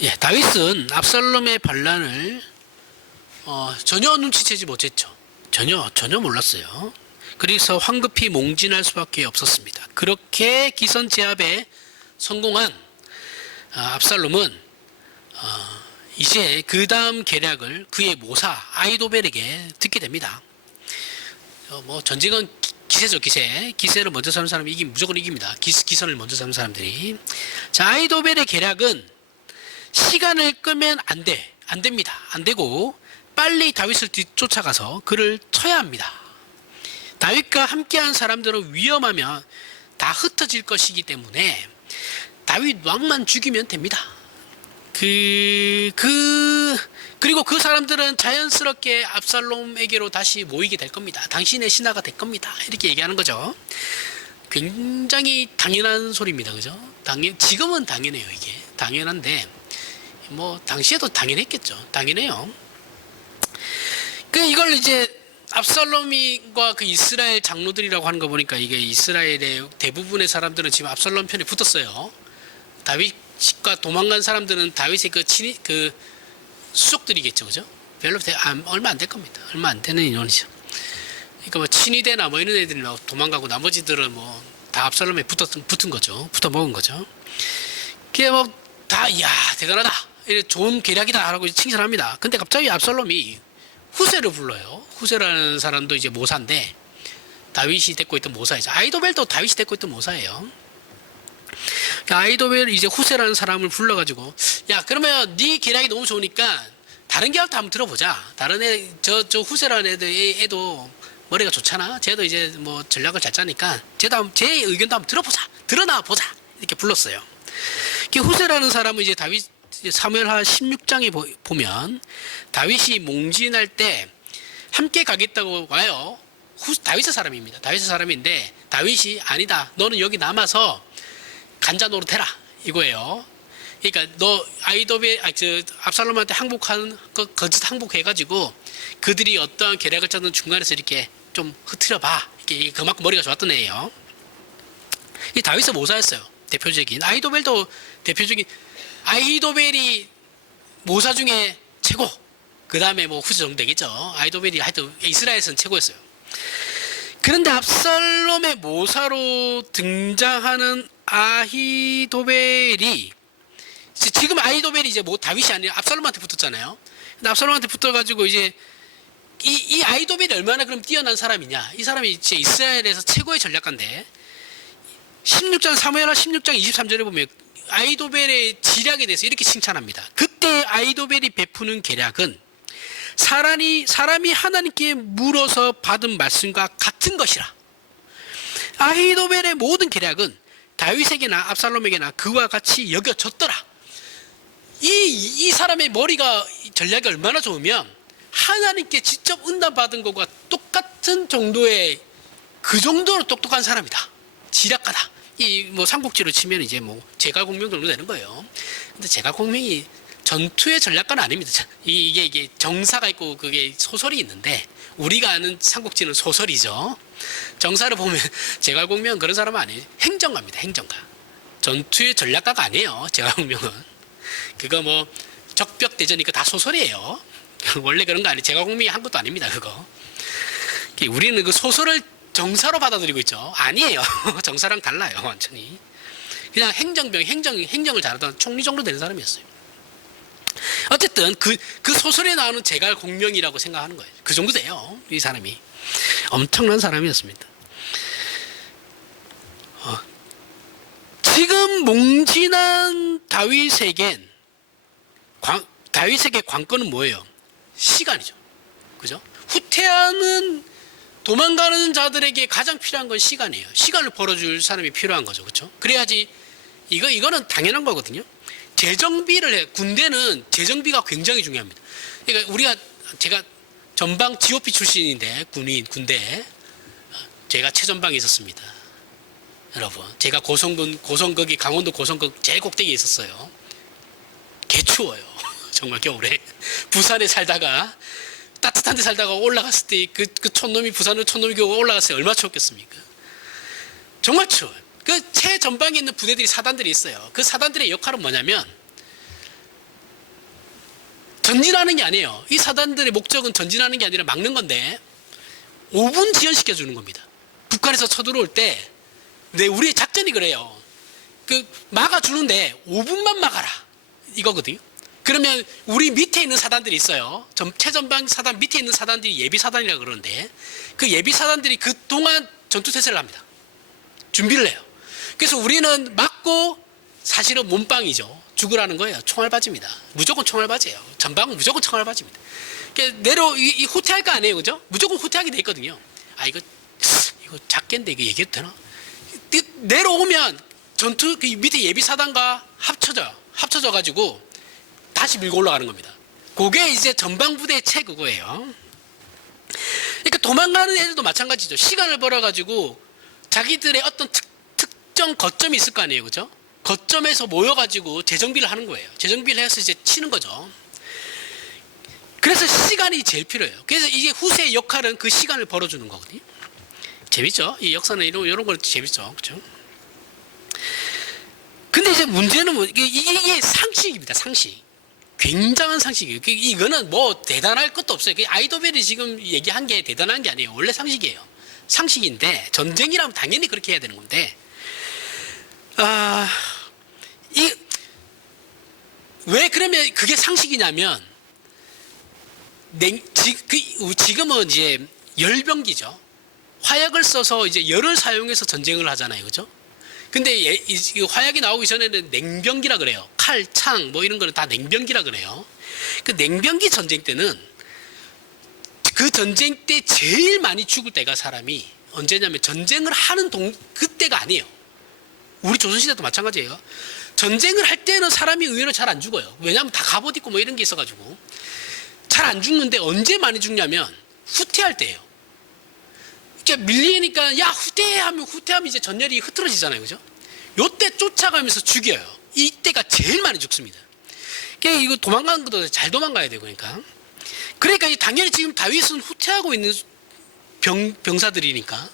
예, 다윗은 압살롬의 반란을 전혀 눈치채지 못했죠. 전혀 몰랐어요. 그래서 황급히 몽진할 수밖에 없었습니다. 그렇게 기선 제압에 성공한 압살롬은 이제 그 다음 계략을 그의 모사 아히도벨에게 듣게 됩니다. 뭐 전쟁은 기세죠, 기세. 기세를 먼저 사는 사람이 무조건 이깁니다. 기선을 먼저 사는 사람들이. 자, 아히도벨의 계략은 시간을 끄면 안 됩니다. 안 되고 빨리 다윗을 뒤쫓아가서 그를 쳐야 합니다. 다윗과 함께한 사람들은 위험하면 다 흩어질 것이기 때문에 다윗 왕만 죽이면 됩니다. 그리고 그 사람들은 자연스럽게 압살롬에게로 다시 모이게 될 겁니다. 당신의 신하가 될 겁니다. 이렇게 얘기하는 거죠. 굉장히 당연한 소리입니다. 그죠? 지금은 당연해요, 이게. 당연한데, 뭐, 당시에도 당연했겠죠. 당연해요. 이걸 이제, 압살롬과 그 이스라엘 장로들이라고 하는 거 보니까 이게 이스라엘의 대부분의 사람들은 지금 압살롬 편에 붙었어요. 다윗과 도망간 사람들은 다윗의 그 수족들이겠죠, 그죠? 별로 얼마 안 될 겁니다. 얼마 안 되는 인원이죠. 그러니까 뭐 친위대나 뭐 이런 애들이 도망가고 나머지들은 뭐 다 압살롬에 붙은 거죠. 붙어 먹은 거죠. 그게 뭐 이야 대단하다, 좋은 계략이다라고 칭찬합니다. 근데 갑자기 압살롬이 후세를 불러요. 후세라는 사람도 이제 모사인데 다윗이 데리고 있던 모사이죠. 아히도벨도 다윗이 데리고 있던 모사예요. 아히도벨 이제 후세라는 사람을 불러가지고, 야 그러면 네 계략이 너무 좋으니까 다른 계략도 한번 들어보자. 다른 저 후세라는 애도 머리가 좋잖아. 쟤도 이제 뭐 전략을 잘 짜니까 제 의견도 한번 들어보자. 드러나 보자. 이렇게 불렀어요. 후세라는 사람은 이제 다윗 사무엘하 16장에 보면 다윗이 몽진할 때 함께 가겠다고 와요. 다윗의 사람입니다. 다윗의 사람인데 다윗이 아니다. 너는 여기 남아서 간자 노릇해라 이거예요. 그러니까 너 압살롬한테 항복하는 거짓 항복해가지고 그들이 어떠한 계략을 짜는 중간에서 이렇게 좀 흐트려봐. 이렇게 그만큼 머리가 좋았던 애예요. 이 다윗의 모사였어요. 대표적인. 아히도벨도 대표적인. 아히도벨이 모사 중에 최고. 그 다음에 뭐 후세 정도 되겠죠. 아히도벨이 하여튼 이스라엘에서는 최고였어요. 그런데 압살롬의 모사로 등장하는 아히도벨이, 지금 아히도벨이 이제 뭐 다윗이 아니라 압살롬한테 붙었잖아요. 근데 압살롬한테 붙어가지고 이제 이 아히도벨이 얼마나 그럼 뛰어난 사람이냐. 이 사람이 이제 이스라엘에서 최고의 전략가인데 16장 사무엘하 16장 23절에 보면 아히도벨의 지략에 대해서 이렇게 칭찬합니다. 그때 아히도벨이 베푸는 계략은 사람이 하나님께 물어서 받은 말씀과 같은 것이라. 아히도벨의 모든 계략은 다윗에게나 압살롬에게나 그와 같이 여겨졌더라. 이 사람의 머리가 전략이 얼마나 좋으면 하나님께 직접 응답받은 것과 똑같은 정도의 그 정도로 똑똑한 사람이다. 지략가다. 이 뭐 삼국지로 치면 이제 뭐 제갈공명 정도 되는 거예요. 근데 제갈공명이 전투의 전략가는 아닙니다. 이게 정사가 있고 그게 소설이 있는데 우리가 아는 삼국지는 소설이죠. 정사를 보면 제갈공명은 그런 사람은 아니에요. 행정가입니다. 행정가. 전투의 전략가가 아니에요. 제갈공명은. 그거 뭐 적벽대전이니까 다 소설이에요. 원래 그런 거 아니에요. 제갈공명이 한 것도 아닙니다. 그거. 우리는 그 소설을 정사로 받아들이고 있죠. 아니에요. 정사랑 달라요. 완전히. 그냥 행정을 잘하던 총리 정도 되는 사람이었어요. 어쨌든 그 소설에 나오는 제갈공명이라고 생각하는 거예요. 그 정도 돼요. 이 사람이. 엄청난 사람이었습니다. 지금 몽진한 다윗에게 관건은 뭐예요? 시간이죠. 그죠? 후퇴하는 도망가는 자들에게 가장 필요한 건 시간이에요. 시간을 벌어줄 사람이 필요한 거죠. 그렇죠? 그래야지 이거는 당연한 거거든요. 재정비를 해. 군대는 재정비가 굉장히 중요합니다. 그러니까 제가 전방 GOP 출신인데 군대 제가 최전방에 있었습니다. 여러분, 제가 고성극이 강원도 고성극 제일 꼭대기에 있었어요. 개추워요. 정말 겨울에 부산에 살다가 따뜻한 데 살다가 올라갔을 때 부산으로 촌놈이 겨우 올라갔을 때 얼마나 추웠겠습니까? 정말 추워요. 그 최전방에 있는 부대들이 사단들이 있어요. 그 사단들의 역할은 뭐냐면 전진하는 게 아니에요. 이 사단들의 목적은 전진하는 게 아니라 막는 건데 5분 지연시켜 주는 겁니다. 북한에서 쳐들어올 때 우리의 작전이 그래요. 막아주는데 5분만 막아라 이거거든요. 그러면 우리 밑에 있는 사단들이 있어요. 최전방 사단 밑에 있는 사단들이 예비 사단이라고 그러는데 그 예비 사단들이 그동안 전투태세를 합니다. 준비를 해요. 그래서 우리는 맞고 사실은 몸빵이죠. 죽으라는 거예요. 총알바지입니다. 무조건 총알바지예요. 전방은 무조건 총알바지입니다. 이 후퇴할 거 아니에요, 그죠? 무조건 후퇴하게 돼 있거든요. 이거 작게인데 이거 얘기해도 되나? 내려오면 그 밑에 예비 사단과 합쳐져 가지고 다시 밀고 올라가는 겁니다. 그게 이제 전방 부대의 그거예요. 그러니까 도망가는 애들도 마찬가지죠. 시간을 벌어 가지고 자기들의 어떤 특정 거점이 있을 거 아니에요, 그죠? 거점에서 모여가지고 재정비를 하는 거예요. 재정비를 해서 이제 치는 거죠. 그래서 시간이 제일 필요해요. 그래서 이게 후세의 역할은 그 시간을 벌어주는 거거든요. 재밌죠? 이 역사는 이런 거 재밌죠, 그렇죠? 근데 이제 문제는 이게 상식입니다. 상식. 굉장한 상식이에요. 이거는 뭐 대단할 것도 없어요. 아이도벨이 지금 얘기한 게 대단한 게 아니에요. 원래 상식이에요. 상식인데 전쟁이라면 당연히 그렇게 해야 되는 건데 왜 그러면 그게 상식이냐면 지금은 이제 열병기죠. 화약을 써서 이제 열을 사용해서 전쟁을 하잖아요, 그죠? 근데 이 화약이 나오기 전에는 냉병기라 그래요. 칼, 창 뭐 이런 거는 다 냉병기라 그래요. 그 냉병기 전쟁 때는 그 전쟁 때 제일 많이 죽을 때가 사람이 언제냐면 전쟁을 하는 그때가 아니에요. 우리 조선시대도 마찬가지예요. 전쟁을 할 때는 사람이 의외로 잘 안 죽어요. 왜냐하면 다 갑옷 입고 뭐 이런 게 있어가지고 잘 안 죽는데 언제 많이 죽냐면 후퇴할 때예요. 밀리니까 후퇴하면 이제 전열이 흐트러지잖아요, 그죠? 요때 쫓아가면서 죽여요. 이때가 제일 많이 죽습니다. 그러니까 이거 도망가는 것도 잘 도망가야 되고 그러니까 당연히 지금 다윗은 후퇴하고 있는 병사들이니까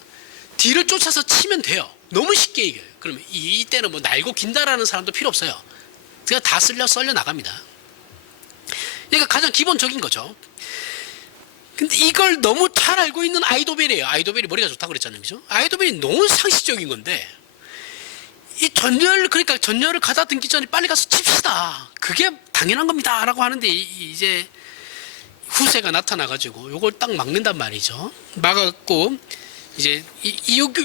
뒤를 쫓아서 치면 돼요. 너무 쉽게 이겨요. 그러면 이때는 뭐 날고 긴다라는 사람도 필요 없어요. 그냥 다 썰려 나갑니다. 그러니까 가장 기본적인 거죠. 근데 이걸 너무 잘 알고 있는 아이도벨이에요. 아이도벨이 머리가 좋다고 그랬잖아요, 그죠? 아이도벨이 너무 상식적인 건데 그러니까 전열을 가다 등기 전에 빨리 가서 칩시다. 그게 당연한 겁니다라고 하는데 이제 후세가 나타나가지고 요걸 딱 막는단 말이죠. 막았고 이제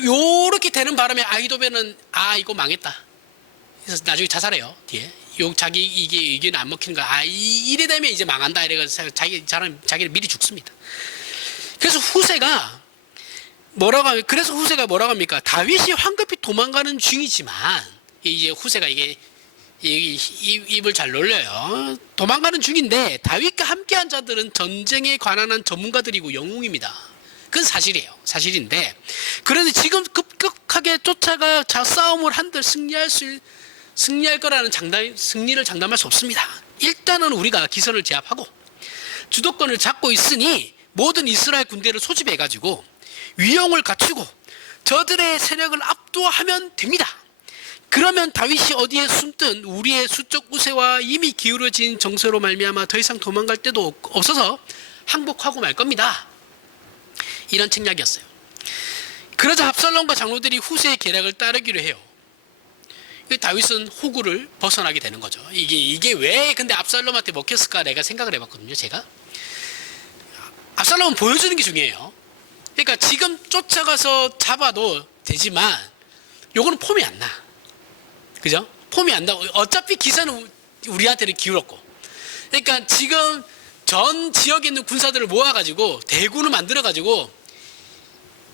요렇게 되는 바람에 아이도벨은 이거 망했다. 그래서 나중에 자살해요. 뒤에 자기 이게 안 먹히는 거야. 이래 되면 이제 망한다. 이래가지고 자기를 미리 죽습니다. 그래서 후세가 뭐라고 합니까? 다윗이 황급히 도망가는 중이지만 이제 후세가 이게 입을 잘 놀려요. 도망가는 중인데 다윗과 함께한 자들은 전쟁에 관한 한 전문가들이고 영웅입니다. 그건 사실이에요. 사실인데 그런데 지금 급격하게 쫓아가 싸움을 한들 승리할 거라는 승리를 장담할 수 없습니다. 일단은 우리가 기선을 제압하고 주도권을 잡고 있으니 모든 이스라엘 군대를 소집해가지고 위용을 갖추고 저들의 세력을 압도하면 됩니다. 그러면 다윗이 어디에 숨든 우리의 수적 우세와 이미 기울어진 정세로 말미암아 더 이상 도망갈 데도 없어서 항복하고 말 겁니다. 이런 책략이었어요. 그러자 압살롬과 장로들이 후세의 계략을 따르기로 해요. 다윗은 호구를 벗어나게 되는 거죠. 이게 왜 근데 압살롬한테 먹혔을까 내가 생각을 해봤거든요. 제가 압살롬은 보여주는 게 중요해요. 그러니까 지금 쫓아가서 잡아도 되지만 요거는 폼이 안 나. 그죠? 폼이 안 나고 어차피 기세는 우리한테는 기울었고 그러니까 지금 전 지역에 있는 군사들을 모아가지고 대군을 만들어가지고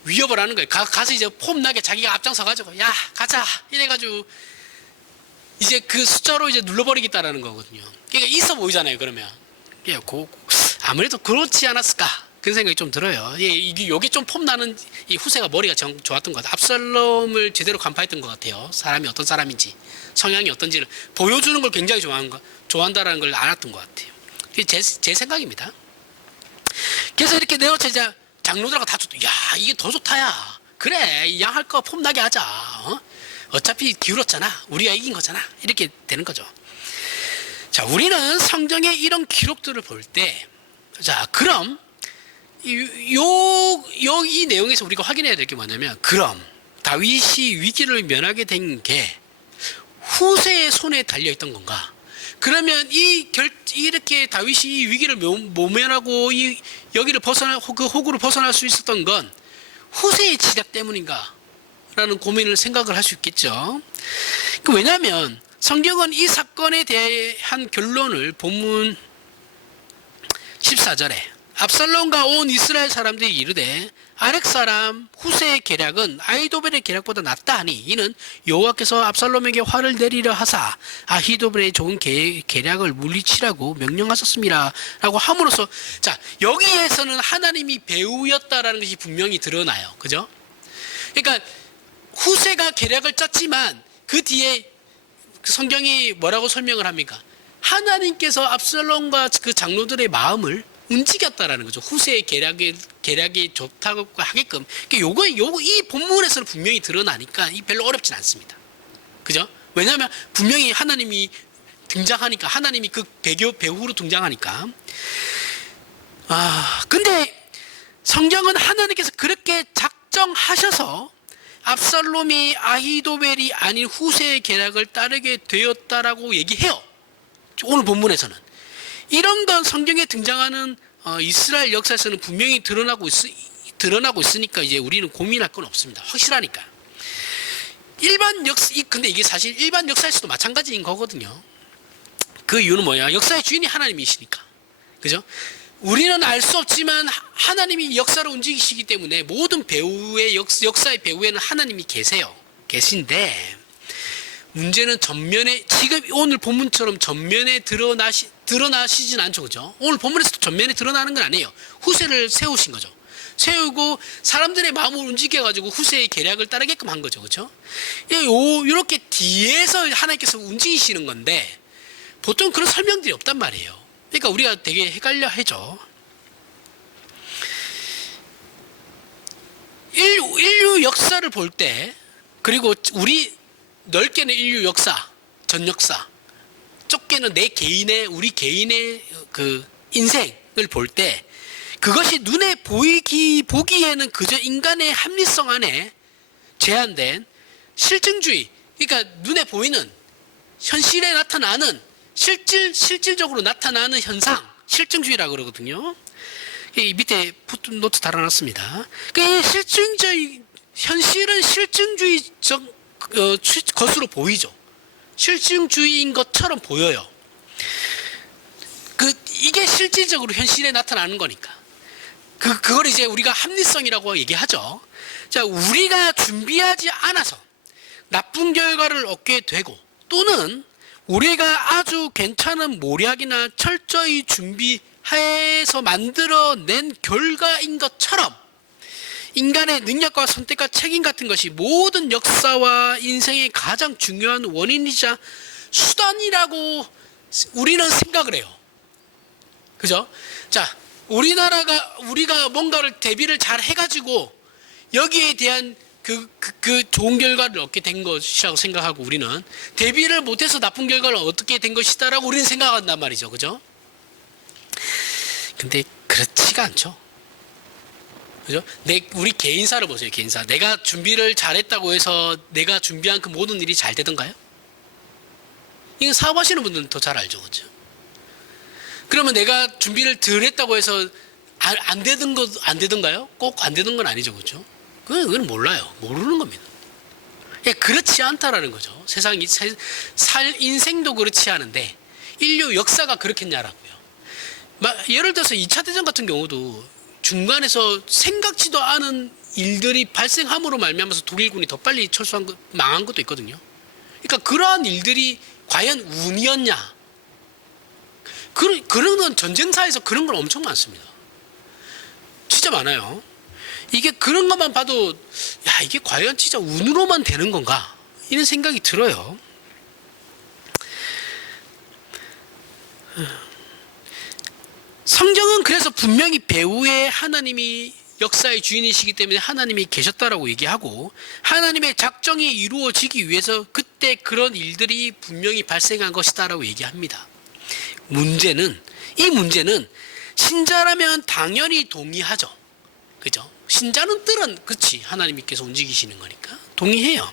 위협을 하는 거예요. 가서 이제 폼 나게 자기가 앞장서가지고 야 가자 이래가지고 이제 그 숫자로 이제 눌러버리겠다라는 거거든요. 그러니까 있어 보이잖아요. 그러면 아무래도 그렇지 않았을까 그런 생각이 좀 들어요. 여기 좀 폼 나는 이 후세가 머리가 좋았던 것 같아요. 압살롬을 제대로 간파했던 것 같아요. 사람이 어떤 사람인지 성향이 어떤지를 보여주는 걸 굉장히 좋아한다라는 걸 알았던 것 같아요. 제 생각입니다. 그래서 이렇게 내어체자 장로들하고 다 좋다. 야 이게 더 좋다야. 그래 양할 거 폼 나게 하자. 어차피 기울었잖아. 우리가 이긴 거잖아. 이렇게 되는 거죠. 자, 우리는 성경의 이런 기록들을 볼 때, 자, 그럼 이 내용에서 우리가 확인해야 될 게 뭐냐면, 그럼 다윗이 위기를 면하게 된 게 후세의 손에 달려 있던 건가? 그러면 이렇게 다윗이 이 위기를 모면하고 여기를 그 호구를 벗어날 수 있었던 건 후세의 지략 때문인가? 라는 고민을 생각을 할 수 있겠죠. 왜냐하면 성경은 이 사건에 대한 결론을 본문 14절에 압살롬과 온 이스라엘 사람들이 이르되 아렉 사람 후세의 계략은 아히도벨의 계략보다 낫다 하니 이는 여호와께서 압살롬에게 화를 내리려 하사 아히도벨의 좋은 계략을 물리치라고 명령하셨습니다 라고 함으로써, 자, 여기에서는 하나님이 배우였다라는 것이 분명히 드러나요. 그죠? 그러니까 후세가 계략을 짰지만 그 뒤에 성경이 뭐라고 설명을 합니까? 하나님께서 압살롬과 그 장로들의 마음을 움직였다라는 거죠. 후세의 계략이 좋다고 하게끔. 그러니까 이 본문에서는 분명히 드러나니까 별로 어렵진 않습니다. 그죠? 왜냐하면 분명히 하나님이 등장하니까, 하나님이 그 배후로 등장하니까. 근데 성경은 하나님께서 그렇게 작정하셔서 압살롬이 아히도벨이 아닌 후세의 계략을 따르게 되었다라고 얘기해요. 오늘 본문에서는. 이런 건 성경에 등장하는 이스라엘 역사에서는 분명히 드러나고 있으니까 이제 우리는 고민할 건 없습니다. 확실하니까. 근데 이게 사실 일반 역사에서도 마찬가지인 거거든요. 그 이유는 뭐야? 역사의 주인이 하나님이시니까. 그죠? 우리는 알 수 없지만 하나님이 역사를 움직이시기 때문에 모든 역사의 배후에는 하나님이 계신데, 문제는 지금 오늘 본문처럼 전면에 드러나시진 않죠. 그죠? 오늘 본문에서도 전면에 드러나는 건 아니에요. 후세를 세우신 거죠. 세우고 사람들의 마음을 움직여가지고 후세의 계략을 따르게끔 한 거죠. 그죠? 이렇게 뒤에서 하나님께서 움직이시는 건데, 보통 그런 설명들이 없단 말이에요. 그러니까 우리가 되게 헷갈려 하죠. 인류 역사를 볼 때, 그리고 넓게는 인류 역사, 전 역사, 좁게는 우리 개인의 그 인생을 볼 때, 그것이 눈에 보기에는 그저 인간의 합리성 안에 제한된 실증주의, 그러니까 눈에 보이는 현실에 나타나는 실질적으로 나타나는 현상, 실증주의라고 그러거든요. 이 밑에 풋노트 달아놨습니다. 현실은 실증주의적 것으로 보이죠. 실증주의인 것처럼 보여요. 이게 실질적으로 현실에 나타나는 거니까. 그걸 이제 우리가 합리성이라고 얘기하죠. 자, 우리가 준비하지 않아서 나쁜 결과를 얻게 되고, 또는 우리가 아주 괜찮은 모략이나 철저히 준비해서 만들어낸 결과인 것처럼 인간의 능력과 선택과 책임 같은 것이 모든 역사와 인생의 가장 중요한 원인이자 수단이라고 우리는 생각을 해요. 그죠? 자, 우리가 뭔가를 대비를 잘 해가지고 여기에 대한 그 좋은 결과를 얻게 된 것이라고 생각하고, 우리는 대비를 못해서 나쁜 결과를 얻게 된 것이다라고 우리는 생각한단 말이죠. 그죠? 근데 그렇지가 않죠. 그죠? 우리 개인사를 보세요. 개인사. 내가 준비를 잘했다고 해서 내가 준비한 그 모든 일이 잘 되던가요? 이건 사업하시는 분들은 더 잘 알죠. 그죠? 그러면 내가 준비를 덜 했다고 해서 안 되던가요? 꼭 안 되는 건 아니죠. 그죠? 그건 몰라요. 모르는 겁니다. 그렇지 않다라는 거죠. 인생도 그렇지 않은데 인류 역사가 그렇겠냐라고요. 예를 들어서 2차 대전 같은 경우도 중간에서 생각지도 않은 일들이 발생함으로 말미암아서 독일군이 더 빨리 망한 것도 있거든요. 그러니까 그러한 일들이 과연 운이었냐? 그런 건 전쟁사에서 그런 건 엄청 많습니다. 진짜 많아요. 이게 그런 것만 봐도 이게 과연 진짜 운으로만 되는 건가? 이런 생각이 들어요. 성경은 그래서 분명히 배후에 하나님이 역사의 주인이시기 때문에 하나님이 계셨다라고 얘기하고, 하나님의 작정이 이루어지기 위해서 그때 그런 일들이 분명히 발생한 것이다라고 얘기합니다. 이 문제는 신자라면 당연히 동의하죠. 그죠? 신자는 들은 그렇지, 하나님께서 움직이시는 거니까 동의해요.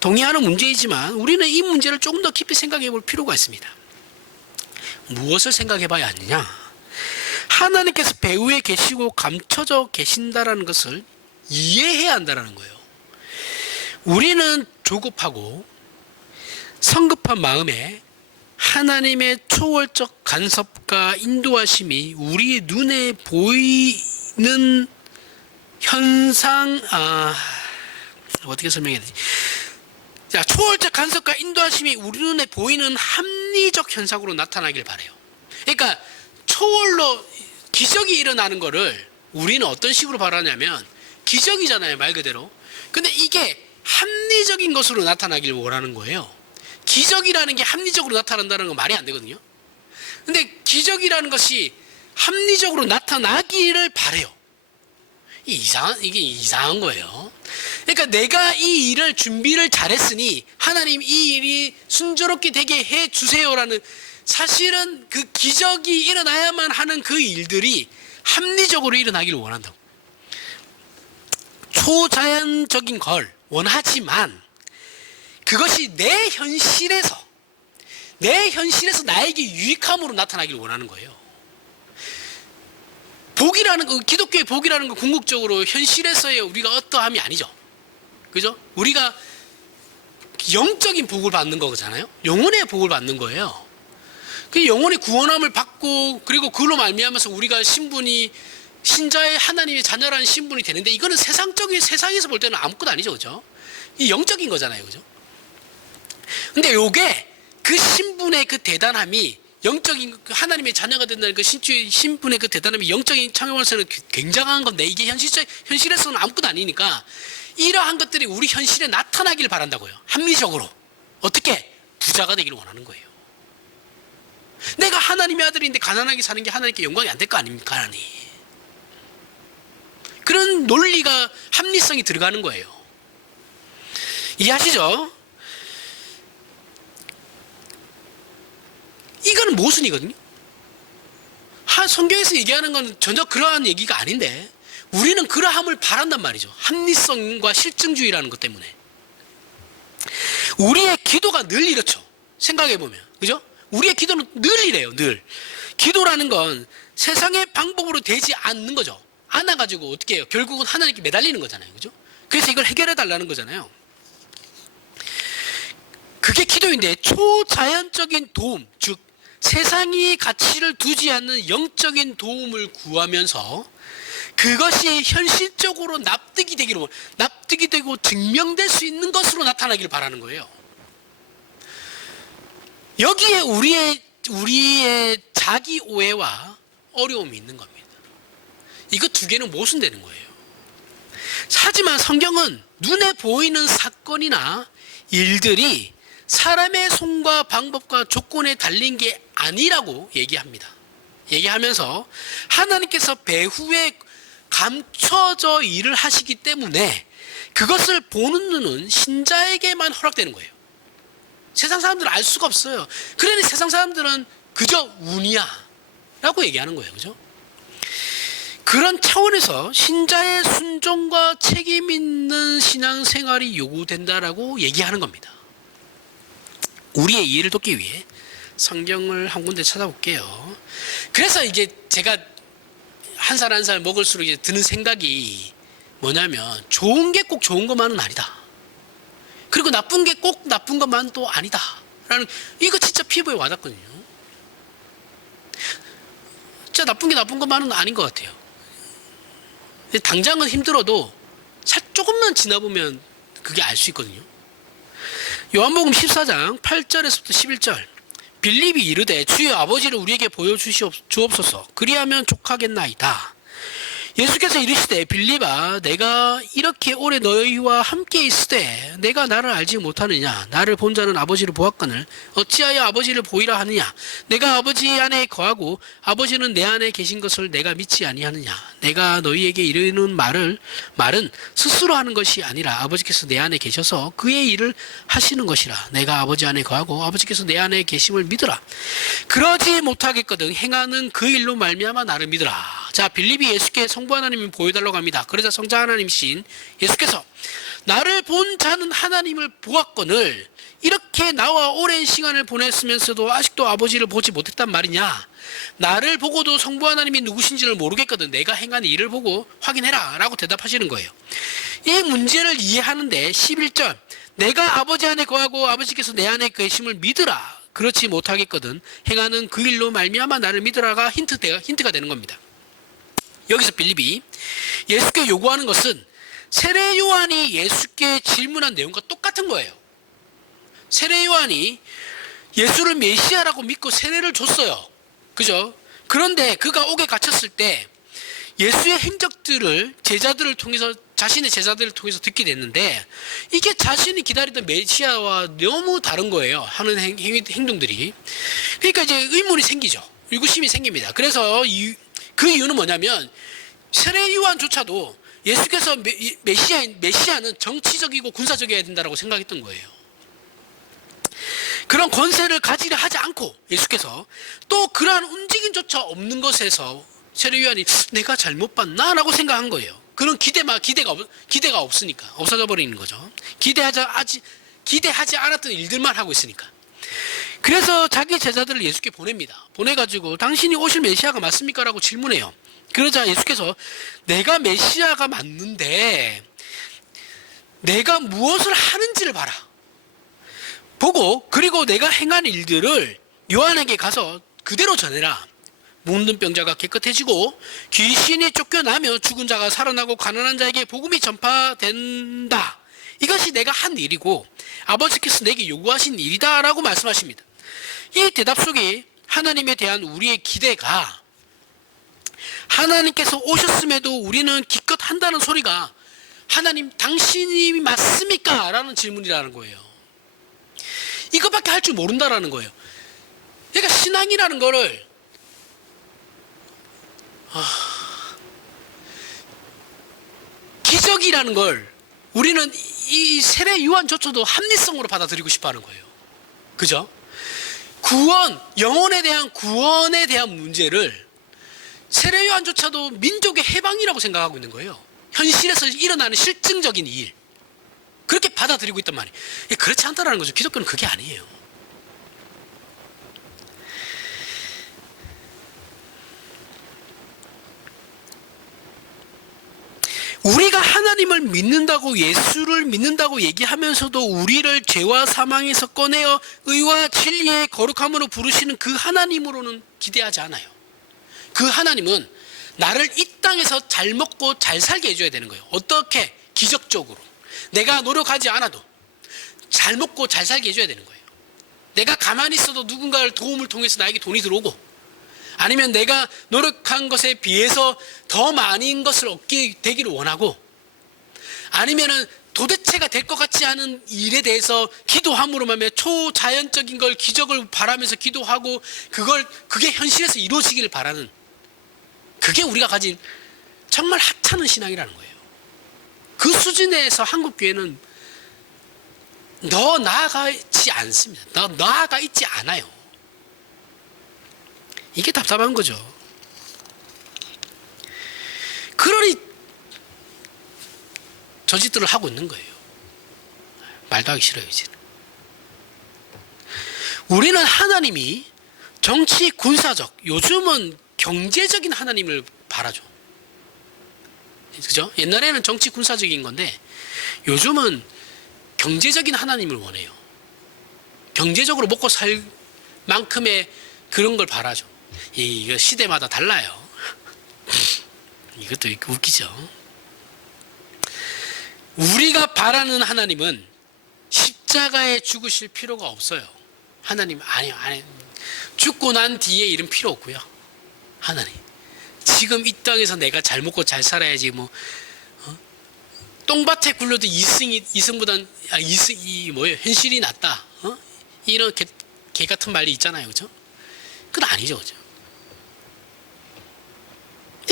동의하는 문제이지만 우리는 이 문제를 조금 더 깊이 생각해 볼 필요가 있습니다. 무엇을 생각해 봐야 하느냐? 하나님께서 배후에 계시고 감춰져 계신다라는 것을 이해해야 한다는 거예요. 우리는 조급하고 성급한 마음에 하나님의 초월적 간섭과 인도하심이 우리 눈에 보이는 현상, 어떻게 설명해야 되지? 자, 초월적 간섭과 인도하심이 우리 눈에 보이는 합리적 현상으로 나타나길 바래요. 그러니까 초월로 기적이 일어나는 거를 우리는 어떤 식으로 바라냐면 기적이잖아요, 말 그대로. 근데 이게 합리적인 것으로 나타나길 원하는 거예요. 기적이라는 게 합리적으로 나타난다는 건 말이 안 되거든요. 근데 기적이라는 것이 합리적으로 나타나기를 바래요. 이게 이상한 거예요. 그러니까 내가 이 일을 준비를 잘했으니 하나님 이 일이 순조롭게 되게 해 주세요라는, 사실은 그 기적이 일어나야만 하는 그 일들이 합리적으로 일어나기를 원한다고. 초자연적인 걸 원하지만 그것이 내 현실에서 나에게 유익함으로 나타나기를 원하는 거예요. 복이라는 거, 기독교의 복이라는 건 궁극적으로 현실에서의 우리가 어떠함이 아니죠. 그죠? 우리가 영적인 복을 받는 거잖아요. 영혼의 복을 받는 거예요. 그 영혼의 구원함을 받고, 그리고 그걸로 말미암아서 우리가 신분이 신자의 하나님의 자녀라는 신분이 되는데, 이거는 세상에서 볼 때는 아무것도 아니죠. 그죠? 이 영적인 거잖아요. 그죠? 근데 요게 그 신분의 그 대단함이, 영적인 하나님의 자녀가 된다는 그 신분의 그 대단함이 영적인 창조에서는 굉장한 건데, 이게 현실에서는 아무것도 아니니까 이러한 것들이 우리 현실에 나타나길 바란다고요. 합리적으로. 어떻게? 부자가 되기를 원하는 거예요. 내가 하나님의 아들인데 가난하게 사는 게 하나님께 영광이 안 될 거 아닙니까? 하나님. 그런 논리가, 합리성이 들어가는 거예요. 이해하시죠? 이거는 모순이거든요. 성경에서 얘기하는 건 전혀 그러한 얘기가 아닌데 우리는 그러함을 바란단 말이죠. 합리성과 실증주의라는 것 때문에. 우리의 기도가 늘 이렇죠. 생각해보면. 그죠? 우리의 기도는 늘 이래요. 늘. 기도라는 건 세상의 방법으로 되지 않는 거죠. 안아가지고 어떻게 해요? 결국은 하나님께 매달리는 거잖아요. 그죠? 그래서 이걸 해결해 달라는 거잖아요. 그게 기도인데, 초자연적인 도움, 즉 세상이 가치를 두지 않는 영적인 도움을 구하면서 그것이 현실적으로 납득이 되고 증명될 수 있는 것으로 나타나기를 바라는 거예요. 여기에 우리의 자기 오해와 어려움이 있는 겁니다. 이거 두 개는 모순되는 거예요. 하지만 성경은 눈에 보이는 사건이나 일들이 사람의 손과 방법과 조건에 달린 게 아니라고 얘기합니다. 얘기하면서 하나님께서 배후에 감춰져 일을 하시기 때문에 그것을 보는 눈은 신자에게만 허락되는 거예요. 세상 사람들은 알 수가 없어요. 그러니 세상 사람들은 그저 운이야 라고 얘기하는 거예요. 그죠? 그런 차원에서 신자의 순종과 책임 있는 신앙생활이 요구된다라고 얘기하는 겁니다. 우리의 이해를 돕기 위해 성경을 한 군데 찾아볼게요. 그래서 이제 제가 한 살 한 살 먹을수록 이제 드는 생각이 뭐냐면, 좋은 게 꼭 좋은 것만은 아니다. 그리고 나쁜 게 꼭 나쁜 것만은 또 아니다. 라는, 이거 진짜 피부에 와닿거든요. 진짜 나쁜 게 나쁜 것만은 아닌 것 같아요. 당장은 힘들어도 조금만 지나보면 그게 알 수 있거든요. 요한복음 14장 8절에서부터 11절. 빌립이 이르되 주의 아버지를 우리에게 보여주옵소서. 그리하면 족하겠나이다. 예수께서 이르시되 빌립아 내가 이렇게 오래 너희와 함께 있으되 내가 나를 알지 못하느냐 나를 본 자는 아버지를 보았거늘 어찌하여 아버지를 보이라 하느냐 내가 아버지 안에 거하고 아버지는 내 안에 계신 것을 내가 믿지 아니하느냐 내가 너희에게 이르는 말은 스스로 하는 것이 아니라 아버지께서 내 안에 계셔서 그의 일을 하시는 것이라 내가 아버지 안에 거하고 아버지께서 내 안에 계심을 믿으라 그러지 못하겠거든 행하는 그 일로 말미암아 나를 믿으라. 자, 빌립이 예수께 성부 하나님을 보여달라고 합니다. 그러자 성자 하나님이신 예수께서 나를 본 자는 하나님을 보았거늘 이렇게 나와 오랜 시간을 보냈으면서도 아직도 아버지를 보지 못했단 말이냐. 나를 보고도 성부 하나님이 누구신지를 모르겠거든 내가 행하는 일을 보고 확인해라 라고 대답하시는 거예요. 이 문제를 이해하는데 11절 내가 아버지 안에 거하고 아버지께서 내 안에 계심을 믿으라. 그렇지 못하겠거든 행하는 그 일로 말미암아 나를 믿으라가 힌트가 되는 겁니다. 여기서 빌립이 예수께 요구하는 것은 세례 요한이 예수께 질문한 내용과 똑같은 거예요. 세례 요한이 예수를 메시아라고 믿고 세례를 줬어요. 그죠? 그런데 그가 옥에 갇혔을 때 예수의 행적들을 자신의 제자들을 통해서 듣게 됐는데 이게 자신이 기다리던 메시아와 너무 다른 거예요. 하는 행동들이. 그러니까 이제 의문이 생기죠. 의구심이 생깁니다. 그래서 그 이유는 뭐냐면 세례 요한조차도 예수께서 메시아는 정치적이고 군사적이어야 된다고 생각했던 거예요. 그런 권세를 가지려 하지 않고 예수께서 또 그러한 움직임조차 없는 것에서 세례 요한이 내가 잘못 봤나? 라고 생각한 거예요. 그런 기대가 없으니까 없어져 버리는 거죠. 기대하지 않았던 일들만 하고 있으니까. 그래서 자기 제자들을 예수께 보냅니다. 보내가지고 당신이 오실 메시아가 맞습니까? 라고 질문해요. 그러자 예수께서 내가 메시아가 맞는데 내가 무엇을 하는지를 봐라. 보고 그리고 내가 행한 일들을 요한에게 가서 그대로 전해라. 문둥 병자가 깨끗해지고 귀신이 쫓겨나며 죽은 자가 살아나고 가난한 자에게 복음이 전파된다. 이것이 내가 한 일이고 아버지께서 내게 요구하신 일이다 라고 말씀하십니다. 이 대답 속에 하나님에 대한 우리의 기대가 하나님께서 오셨음에도 우리는 기껏 한다는 소리가 하나님 당신이 맞습니까? 라는 질문이라는 거예요. 이것밖에 할 줄 모른다라는 거예요. 그러니까 신앙이라는 거를 기적이라는 걸 우리는 이 세례 요한조차도 합리성으로 받아들이고 싶어하는 거예요. 그죠? 영혼에 대한 구원에 대한 문제를 세례 요한조차도 민족의 해방이라고 생각하고 있는 거예요. 현실에서 일어나는 실증적인 일. 그렇게 받아들이고 있단 말이에요. 그렇지 않다라는 거죠. 기독교는 그게 아니에요. 우리가 하나님을 믿는다고 예수를 믿는다고 얘기하면서도 우리를 죄와 사망에서 꺼내어 의와 진리의 거룩함으로 부르시는 그 하나님으로는 기대하지 않아요. 그 하나님은 나를 이 땅에서 잘 먹고 잘 살게 해줘야 되는 거예요. 어떻게? 기적적으로. 내가 노력하지 않아도 잘 먹고 잘 살게 해줘야 되는 거예요. 내가 가만히 있어도 누군가를 도움을 통해서 나에게 돈이 들어오고 아니면 내가 노력한 것에 비해서 더 많은 것을 얻게 되기를 원하고 아니면은 도대체가 될 것 같지 않은 일에 대해서 기도함으로 말미암아 초자연적인 걸 기적을 바라면서 기도하고 그게 현실에서 이루어지기를 바라는 그게 우리가 가진 정말 하찮은 신앙이라는 거예요. 그 수준에서 한국 교회는 더 나아가 있지 않습니다. 더 나아가 있지 않아요. 이게 답답한 거죠. 그러니 저 짓들을 하고 있는 거예요. 말도 하기 싫어요, 이제는. 우리는 하나님이 정치 군사적, 요즘은 경제적인 하나님을 바라죠. 그죠? 옛날에는 정치 군사적인 건데 요즘은 경제적인 하나님을 원해요. 경제적으로 먹고 살 만큼의 그런 걸 바라죠. 이거 시대마다 달라요. 이것도 웃기죠. 우리가 바라는 하나님은 십자가에 죽으실 필요가 없어요. 하나님 아니요. 죽고 난 뒤에 이런 필요 없고요. 하나님 지금 이 땅에서 내가 잘 먹고 잘 살아야지 뭐 똥밭에 굴러도 이승보단 이승이 뭐예요? 현실이 낫다. 이런 개 같은 말이 있잖아요, 그죠? 그건 아니죠, 그죠?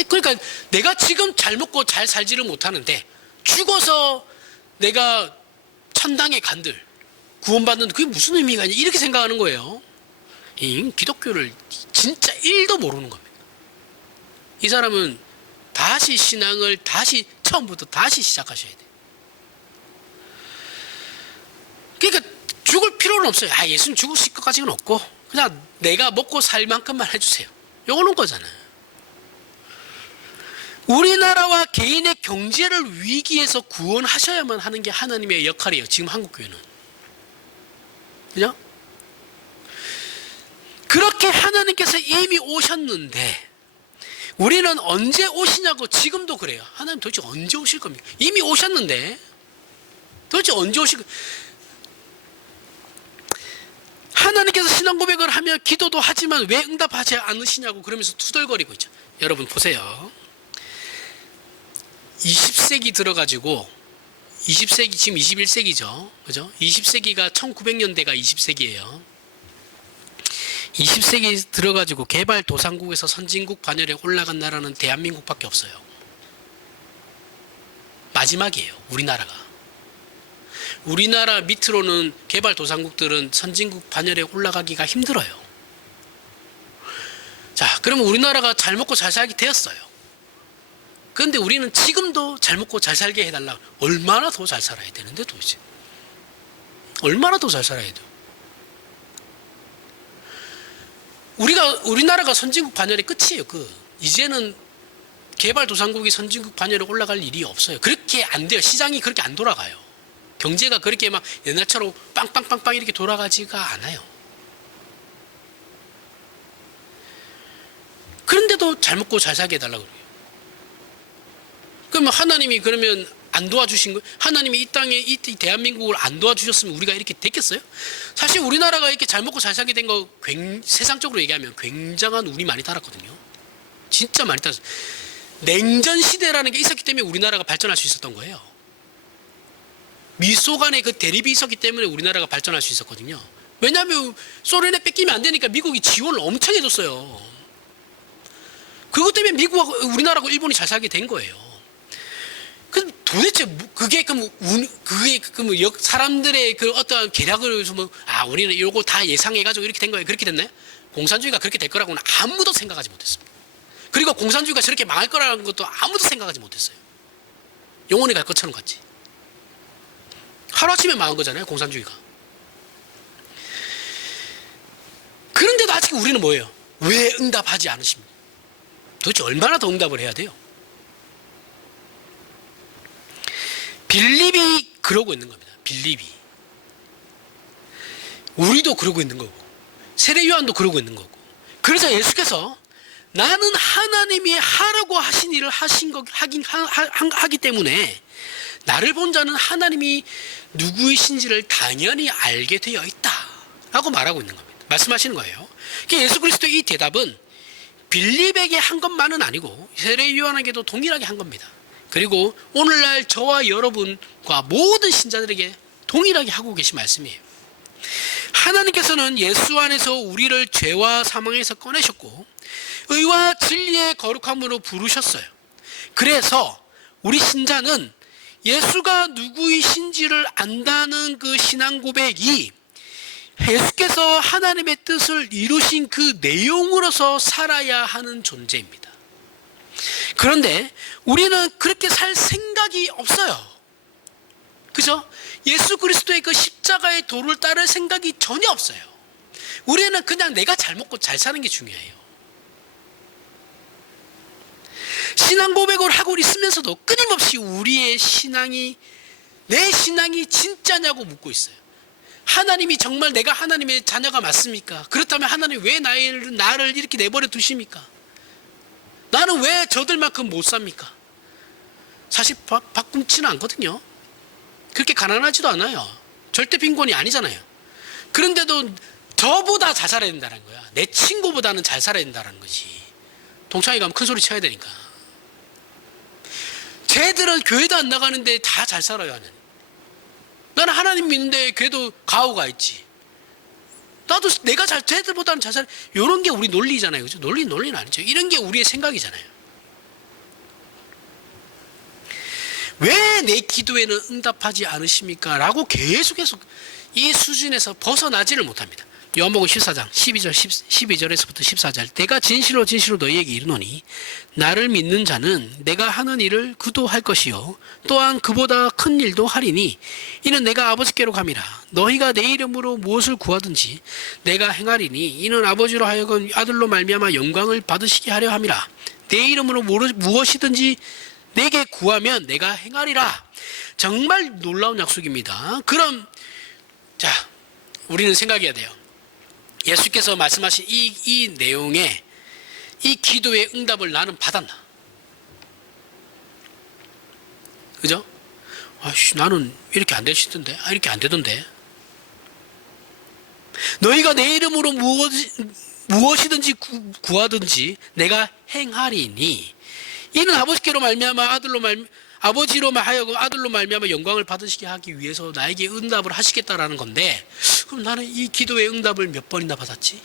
그러니까 내가 지금 잘 먹고 잘 살지를 못하는데 죽어서 내가 천당에 간들 구원받는 그게 무슨 의미가 있냐 이렇게 생각하는 거예요. 이 기독교를 진짜 1도 모르는 겁니다. 이 사람은 다시 신앙을 다시 처음부터 다시 시작하셔야 돼요. 그러니까 죽을 필요는 없어요. 예수님 죽으실 것까지는 없고 그냥 내가 먹고 살 만큼만 해주세요. 요거는 거잖아요. 우리나라와 개인의 경제를 위기에서 구원하셔야만 하는 게 하나님의 역할이에요. 지금 한국교회는. 그죠? 그렇게 하나님께서 이미 오셨는데 우리는 언제 오시냐고 지금도 그래요. 하나님 도대체 언제 오실 겁니까? 이미 오셨는데 도대체 언제 오실 겁니까? 하나님께서 신앙 고백을 하며 기도도 하지만 왜 응답하지 않으시냐고 그러면서 투덜거리고 있죠. 여러분 보세요. 20세기 들어가지고 20세기 지금 21세기죠. 그죠? 20세기가 1900년대가 20세기예요. 20세기 들어가지고 개발도상국에서 선진국 반열에 올라간 나라는 대한민국밖에 없어요. 마지막이에요. 우리나라가. 우리나라 밑으로는 개발도상국들은 선진국 반열에 올라가기가 힘들어요. 자, 그러면 우리나라가 잘 먹고 잘 살게 되었어요. 그런데 우리는 지금도 잘 먹고 잘 살게 해달라. 얼마나 더 잘 살아야 되는데 도대체. 얼마나 더 잘 살아야 돼요. 우리나라가 선진국 반열의 끝이에요. 이제는 개발도상국이 선진국 반열에 올라갈 일이 없어요. 그렇게 안 돼요. 시장이 그렇게 안 돌아가요. 경제가 그렇게 막 옛날처럼 빵빵빵빵 이렇게 돌아가지가 않아요. 그런데도 잘 먹고 잘 살게 해달라고 그래요. 그러면 하나님이 그러면 안 도와주신 거예요? 하나님이 이 땅에 이 대한민국을 안 도와주셨으면 우리가 이렇게 됐겠어요? 사실 우리나라가 이렇게 잘 먹고 잘 살게 된 거 세상적으로 얘기하면 굉장한 운이 많이 따랐거든요. 진짜 많이 따랐어요. 냉전 시대라는 게 있었기 때문에 우리나라가 발전할 수 있었던 거예요. 미소 간의 그 대립이 있었기 때문에 우리나라가 발전할 수 있었거든요. 왜냐하면 소련에 뺏기면 안 되니까 미국이 지원을 엄청 해줬어요. 그것 때문에 미국하고 우리나라하고 일본이 잘 살게 된 거예요. 그럼 도대체 그게 사람들의 그 어떠한 계략을 우리는 이거 다 예상해가지고 이렇게 된 거예요. 그렇게 됐나요? 공산주의가 그렇게 될 거라고는 아무도 생각하지 못했습니다. 그리고 공산주의가 저렇게 망할 거라는 것도 아무도 생각하지 못했어요. 영원히 갈 것처럼 갔지. 하루아침에 망한 거잖아요, 공산주의가. 그런데도 아직 우리는 뭐예요? 왜 응답하지 않으십니까? 도대체 얼마나 더 응답을 해야 돼요? 빌립이 그러고 있는 겁니다. 빌립이. 우리도 그러고 있는 거고 세례 요한도 그러고 있는 거고. 그래서 예수께서 나는 하나님이 하라고 하신 일을 하기 때문에 나를 본 자는 하나님이 누구이신지를 당연히 알게 되어 있다 라고 말하고 있는 겁니다. 말씀하시는 거예요. 예수 그리스도의 이 대답은 빌립에게 한 것만은 아니고 세례 요한에게도 동일하게 한 겁니다. 그리고 오늘날 저와 여러분과 모든 신자들에게 동일하게 하고 계신 말씀이에요. 하나님께서는 예수 안에서 우리를 죄와 사망에서 꺼내셨고 의와 진리의 거룩함으로 부르셨어요. 그래서 우리 신자는 예수가 누구이신지를 안다는 그 신앙 고백이 예수께서 하나님의 뜻을 이루신 그 내용으로서 살아야 하는 존재입니다. 그런데 우리는 그렇게 살 생각이 없어요. 그죠? 예수 그리스도의 그 십자가의 도를 따를 생각이 전혀 없어요. 우리는 그냥 내가 잘 먹고 잘 사는 게 중요해요. 신앙 고백을 하고 있으면서도 끊임없이 우리의 신앙이 내 신앙이 진짜냐고 묻고 있어요. 하나님이 정말 내가 하나님의 자녀가 맞습니까? 그렇다면 하나님 왜 나를 이렇게 내버려 두십니까? 나는 왜 저들만큼 못 삽니까? 사실 밥 굶지는 않거든요. 그렇게 가난하지도 않아요. 절대 빈곤이 아니잖아요. 그런데도 저보다 잘 살아야 된다는 거야. 내 친구보다는 잘 살아야 된다는 거지. 동창회 가면 큰 소리 쳐야 되니까. 쟤들은 교회도 안 나가는데 다 잘 살아요. 나는 하나님 믿는데 교회도 가오가 있지. 나도 내가 쟤들보다는 잘 살아. 이런 게 우리 논리잖아요. 그죠? 논리는 아니죠. 이런 게 우리의 생각이잖아요. 왜 내 기도에는 응답하지 않으십니까? 라고 계속해서 이 수준에서 벗어나지를 못합니다. 요한복음 14장 12절에서부터 14절 내가 진실로 너희에게 이르노니 나를 믿는 자는 내가 하는 일을 그도 할 것이요 또한 그보다 큰 일도 하리니 이는 내가 아버지께로 감이라. 너희가 내 이름으로 무엇을 구하든지 내가 행하리니 이는 아버지로 하여금 아들로 말미암아 영광을 받으시게 하려 함이라. 내 이름으로 무엇이든지 내게 구하면 내가 행하리라. 정말 놀라운 약속입니다. 그럼 자, 우리는 생각해야 돼요. 예수께서 말씀하신 이 내용에 이 기도의 응답을 나는 받았나? 그죠? 아씨, 나는 이렇게 안 되시던데, 이렇게 안 되던데. 너희가 내 이름으로 무엇이든지 구하든지 내가 행하리니 이는 아버지께로 말미암아 아버지로 하여금 아들로 말미암아 영광을 받으시게 하기 위해서 나에게 응답을 하시겠다라는 건데, 그럼 나는 이 기도의 응답을 몇 번이나 받았지?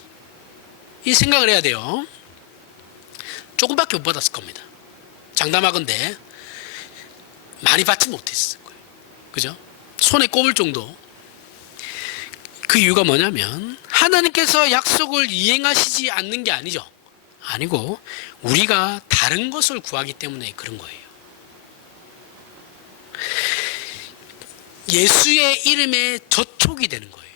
이 생각을 해야 돼요. 조금밖에 못 받았을 겁니다. 장담하건대 많이 받지 못했을 거예요. 그죠? 손에 꼽을 정도. 그 이유가 뭐냐면 하나님께서 약속을 이행하시지 않는 게 아니죠. 아니고 우리가 다른 것을 구하기 때문에 그런 거예요. 예수의 이름에 저촉이 되는 거예요.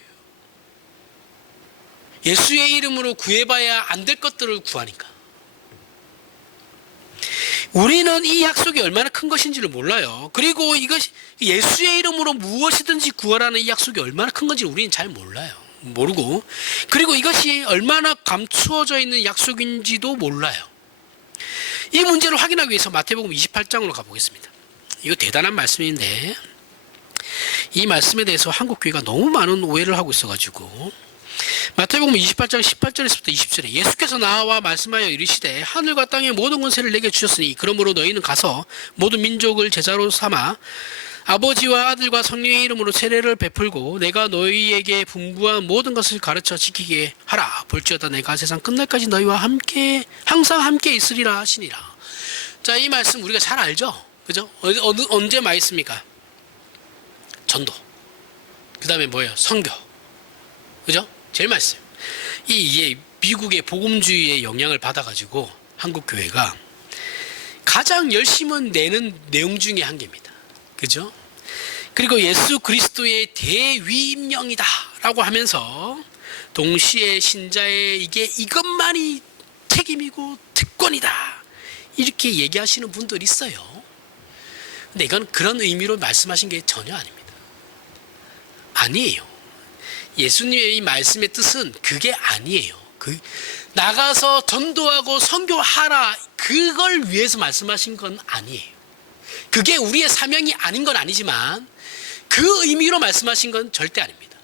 예수의 이름으로 구해봐야 안 될 것들을 구하니까. 우리는 이 약속이 얼마나 큰 것인지를 몰라요. 그리고 이것이 예수의 이름으로 무엇이든지 구하라는 이 약속이 얼마나 큰 건지 우리는 잘 몰라요. 모르고, 그리고 이것이 얼마나 감추어져 있는 약속인지도 몰라요. 이 문제를 확인하기 위해서 마태복음 28장으로 가보겠습니다. 이거 대단한 말씀인데 이 말씀에 대해서 한국교회가 너무 많은 오해를 하고 있어가지고, 마태복음 28장 18절에서부터 20절에 예수께서 나와 말씀하여 이르시되 하늘과 땅의 모든 권세를 내게 주셨으니 그러므로 너희는 가서 모든 민족을 제자로 삼아 아버지와 아들과 성령의 이름으로 세례를 베풀고 내가 너희에게 분부한 모든 것을 가르쳐 지키게 하라. 볼지어다 내가 세상 끝날까지 너희와 함께 항상 함께 있으리라 하시니라. 자, 이 말씀 우리가 잘 알죠? 그죠? 언제 많이 씁니까? 전도. 그 다음에 뭐예요? 선교. 그죠? 제일 많이 써요. 이게 미국의 복음주의의 영향을 받아가지고 한국 교회가 가장 열심히 내는 내용 중에 한 개입니다. 그죠? 그리고 예수 그리스도의 대위임령이다 라고 하면서 동시에 신자의 이것만이 책임이고 특권이다 이렇게 얘기하시는 분들이 있어요. 근데 이건 그런 의미로 말씀하신 게 전혀 아닙니다. 아니에요. 예수님의 이 말씀의 뜻은 그게 아니에요. 나가서 전도하고 선교하라 그걸 위해서 말씀하신 건 아니에요. 그게 우리의 사명이 아닌 건 아니지만 그 의미로 말씀하신 건 절대 아닙니다.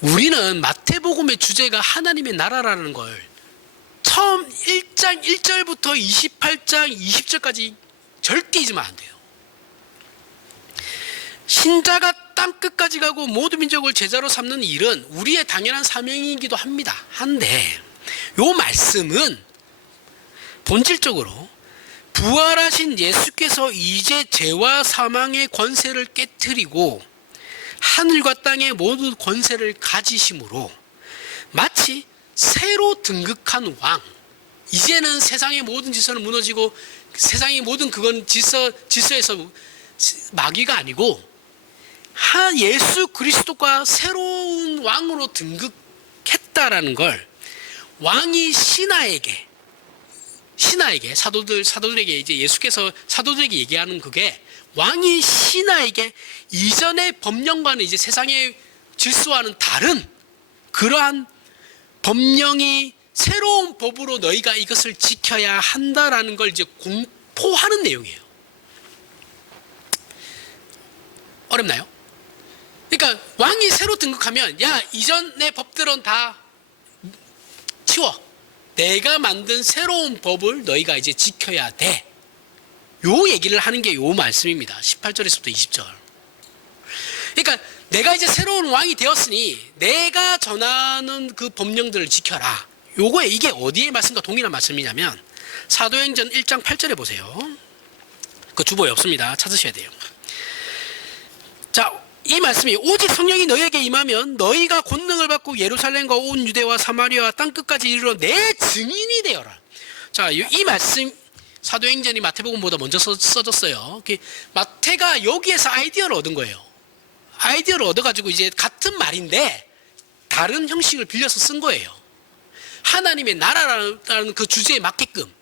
우리는 마태복음의 주제가 하나님의 나라라는 걸 처음 1장 1절부터 28장 20절까지 절대 잊으면 안 돼요. 신자가 땅끝까지 가고 모든 민족을 제자로 삼는 일은 우리의 당연한 사명이기도 합니다. 한데 이 말씀은 본질적으로 부활하신 예수께서 이제 죄와 사망의 권세를 깨트리고 하늘과 땅의 모든 권세를 가지심으로 마치 새로 등극한 왕, 이제는 세상의 모든 질서는 무너지고 세상의 모든 그건 질서에서 마귀가 아니고 예수 그리스도가 새로운 왕으로 등극했다라는 걸 왕이 신하에게 사도들에게 이제 예수께서 사도들에게 얘기하는 그게 왕이 신하에게 이전의 법령과는 이제 세상의 질서와는 다른 그러한 법령이 새로운 법으로 너희가 이것을 지켜야 한다라는 걸 이제 공포하는 내용이에요. 어렵나요? 그러니까 왕이 새로 등극하면 야 이전의 법들은 다 치워 내가 만든 새로운 법을 너희가 이제 지켜야 돼. 요 얘기를 하는 게 요 말씀입니다. 18절에서부터 20절. 그러니까 내가 이제 새로운 왕이 되었으니 내가 전하는 그 법령들을 지켜라. 요거에 이게 어디의 말씀과 동일한 말씀이냐면 사도행전 1장 8절에 보세요. 그 주보에 없습니다. 찾으셔야 돼요. 자, 이 말씀이 오직 성령이 너희에게 임하면 너희가 권능을 받고 예루살렘과 온 유대와 사마리아와 땅끝까지 이르러 내 증인이 되어라. 자, 이 말씀 사도행전이 마태복음보다 먼저 써졌어요. 마태가 여기에서 아이디어를 얻은 거예요. 아이디어를 얻어가지고 이제 같은 말인데 다른 형식을 빌려서 쓴 거예요. 하나님의 나라라는 그 주제에 맞게끔.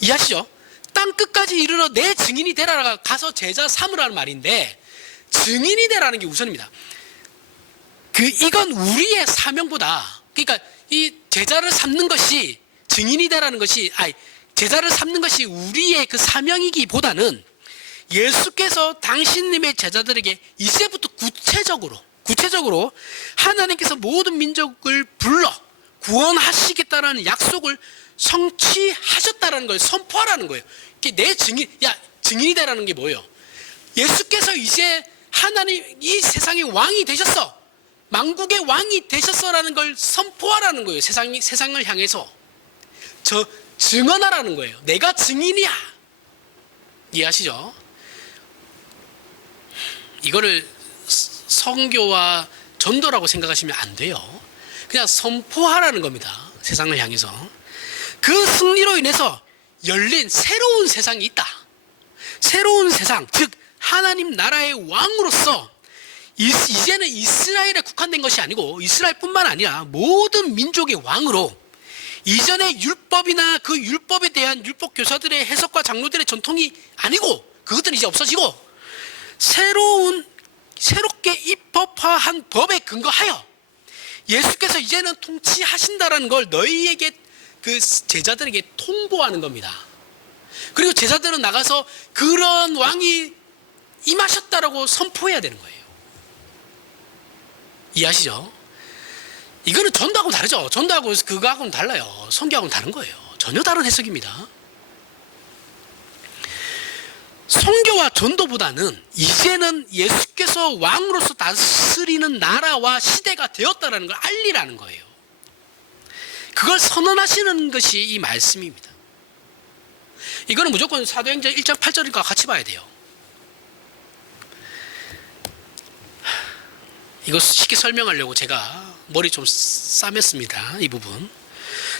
이해하시죠? 땅끝까지 이르러 내 증인이 되라가 가서 제자 삼으라는 말인데 증인이 되라는 게 우선입니다. 이건 우리의 사명보다, 그러니까 이 제자를 삼는 것이 증인이 되라는 것이, 제자를 삼는 것이 우리의 그 사명이기보다는 예수께서 당신님의 제자들에게 이제부터 구체적으로 하나님께서 모든 민족을 불러 구원하시겠다라는 약속을 성취하셨다라는 걸 선포하라는 거예요. 내 증인이 되라는 게 뭐예요? 예수께서 이제 하나님 이 세상의 왕이 되셨어. 만국의 왕이 되셨어라는 걸 선포하라는 거예요. 세상을 향해서 증언하라는 거예요. 내가 증인이야. 이해하시죠? 이거를 선교와 전도라고 생각하시면 안 돼요. 그냥 선포하라는 겁니다. 세상을 향해서. 그 승리로 인해서 열린 새로운 세상이 있다. 새로운 세상, 즉 하나님 나라의 왕으로서 이제는 이스라엘에 국한된 것이 아니고 이스라엘뿐만 아니라 모든 민족의 왕으로 이전의 율법이나 그 율법에 대한 율법 교사들의 해석과 장로들의 전통이 아니고 그것들은 이제 없어지고 새롭게 입법화한 법에 근거하여 예수께서 이제는 통치하신다라는 걸 너희에게 그 제자들에게 통보하는 겁니다. 그리고 제자들은 나가서 그런 왕이 임하셨다라고 선포해야 되는 거예요. 이해하시죠? 이거는 전도하고 다르죠. 전도하고 그거하고는 달라요. 선교하고는 다른 거예요. 전혀 다른 해석입니다. 선교와 전도보다는 이제는 예수께서 왕으로서 다스리는 나라와 시대가 되었다는 걸 알리라는 거예요. 그걸 선언하시는 것이 이 말씀입니다. 이거는 무조건 사도행전 1장 8절과 같이 봐야 돼요. 이거 쉽게 설명하려고 제가 머리 좀 싸맸습니다. 이 부분.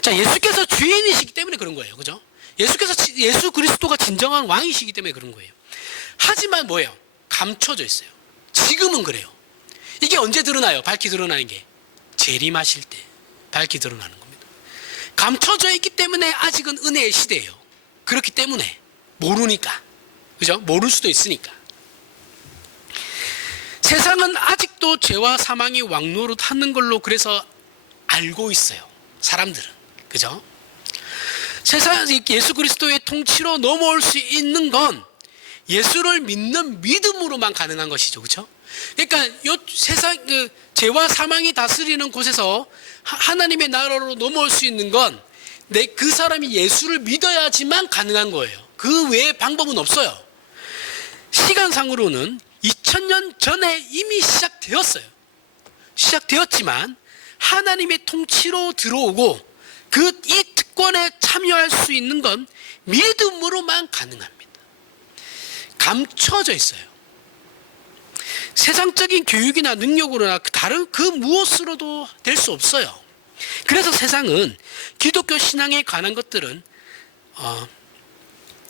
자, 예수께서 주인이시기 때문에 그런 거예요. 그죠? 예수 그리스도가 진정한 왕이시기 때문에 그런 거예요. 하지만 뭐예요? 감춰져 있어요. 지금은 그래요. 이게 언제 드러나요? 밝히 드러나는 게 재림하실 때 밝히 드러나는 겁니다. 감춰져 있기 때문에 아직은 은혜의 시대예요. 그렇기 때문에 모르니까, 그죠? 모를 수도 있으니까. 세상은 아직도 죄와 사망이 왕노릇하는 걸로 그래서 알고 있어요. 사람들은, 그죠? 세상 예수 그리스도의 통치로 넘어올 수 있는 건 예수를 믿는 믿음으로만 가능한 것이죠, 그렇죠? 그러니까 요 세상 죄와 사망이 다스리는 곳에서 하나님의 나라로 넘어올 수 있는 건 그 사람이 예수를 믿어야지만 가능한 거예요. 그 외에 방법은 없어요. 시간상으로는 2000년 전에 이미 시작되었지만 하나님의 통치로 들어오고 이 특권에 참여할 수 있는 건 믿음으로만 가능합니다. 감춰져 있어요. 세상적인 교육이나 능력으로나 다른 그 무엇으로도 될 수 없어요. 그래서 세상은 기독교 신앙에 관한 것들은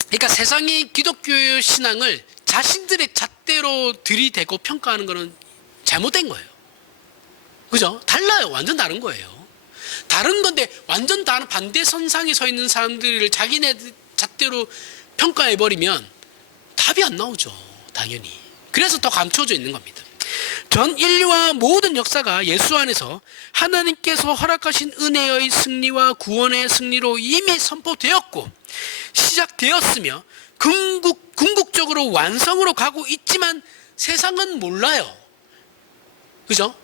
그러니까 세상이 기독교 신앙을 자신들의 잣대로 들이대고 평가하는 것은 잘못된 거예요. 그죠? 달라요. 완전 다른 거예요. 다른 건데 완전 다른 반대선상에 서 있는 사람들을 자기네 잣대로 평가해버리면 답이 안 나오죠. 당연히. 그래서 더 감춰져 있는 겁니다. 전 인류와 모든 역사가 예수 안에서 하나님께서 허락하신 은혜의 승리와 구원의 승리로 이미 선포되었고 시작되었으며 궁극적으로 완성으로 가고 있지만 세상은 몰라요. 그죠?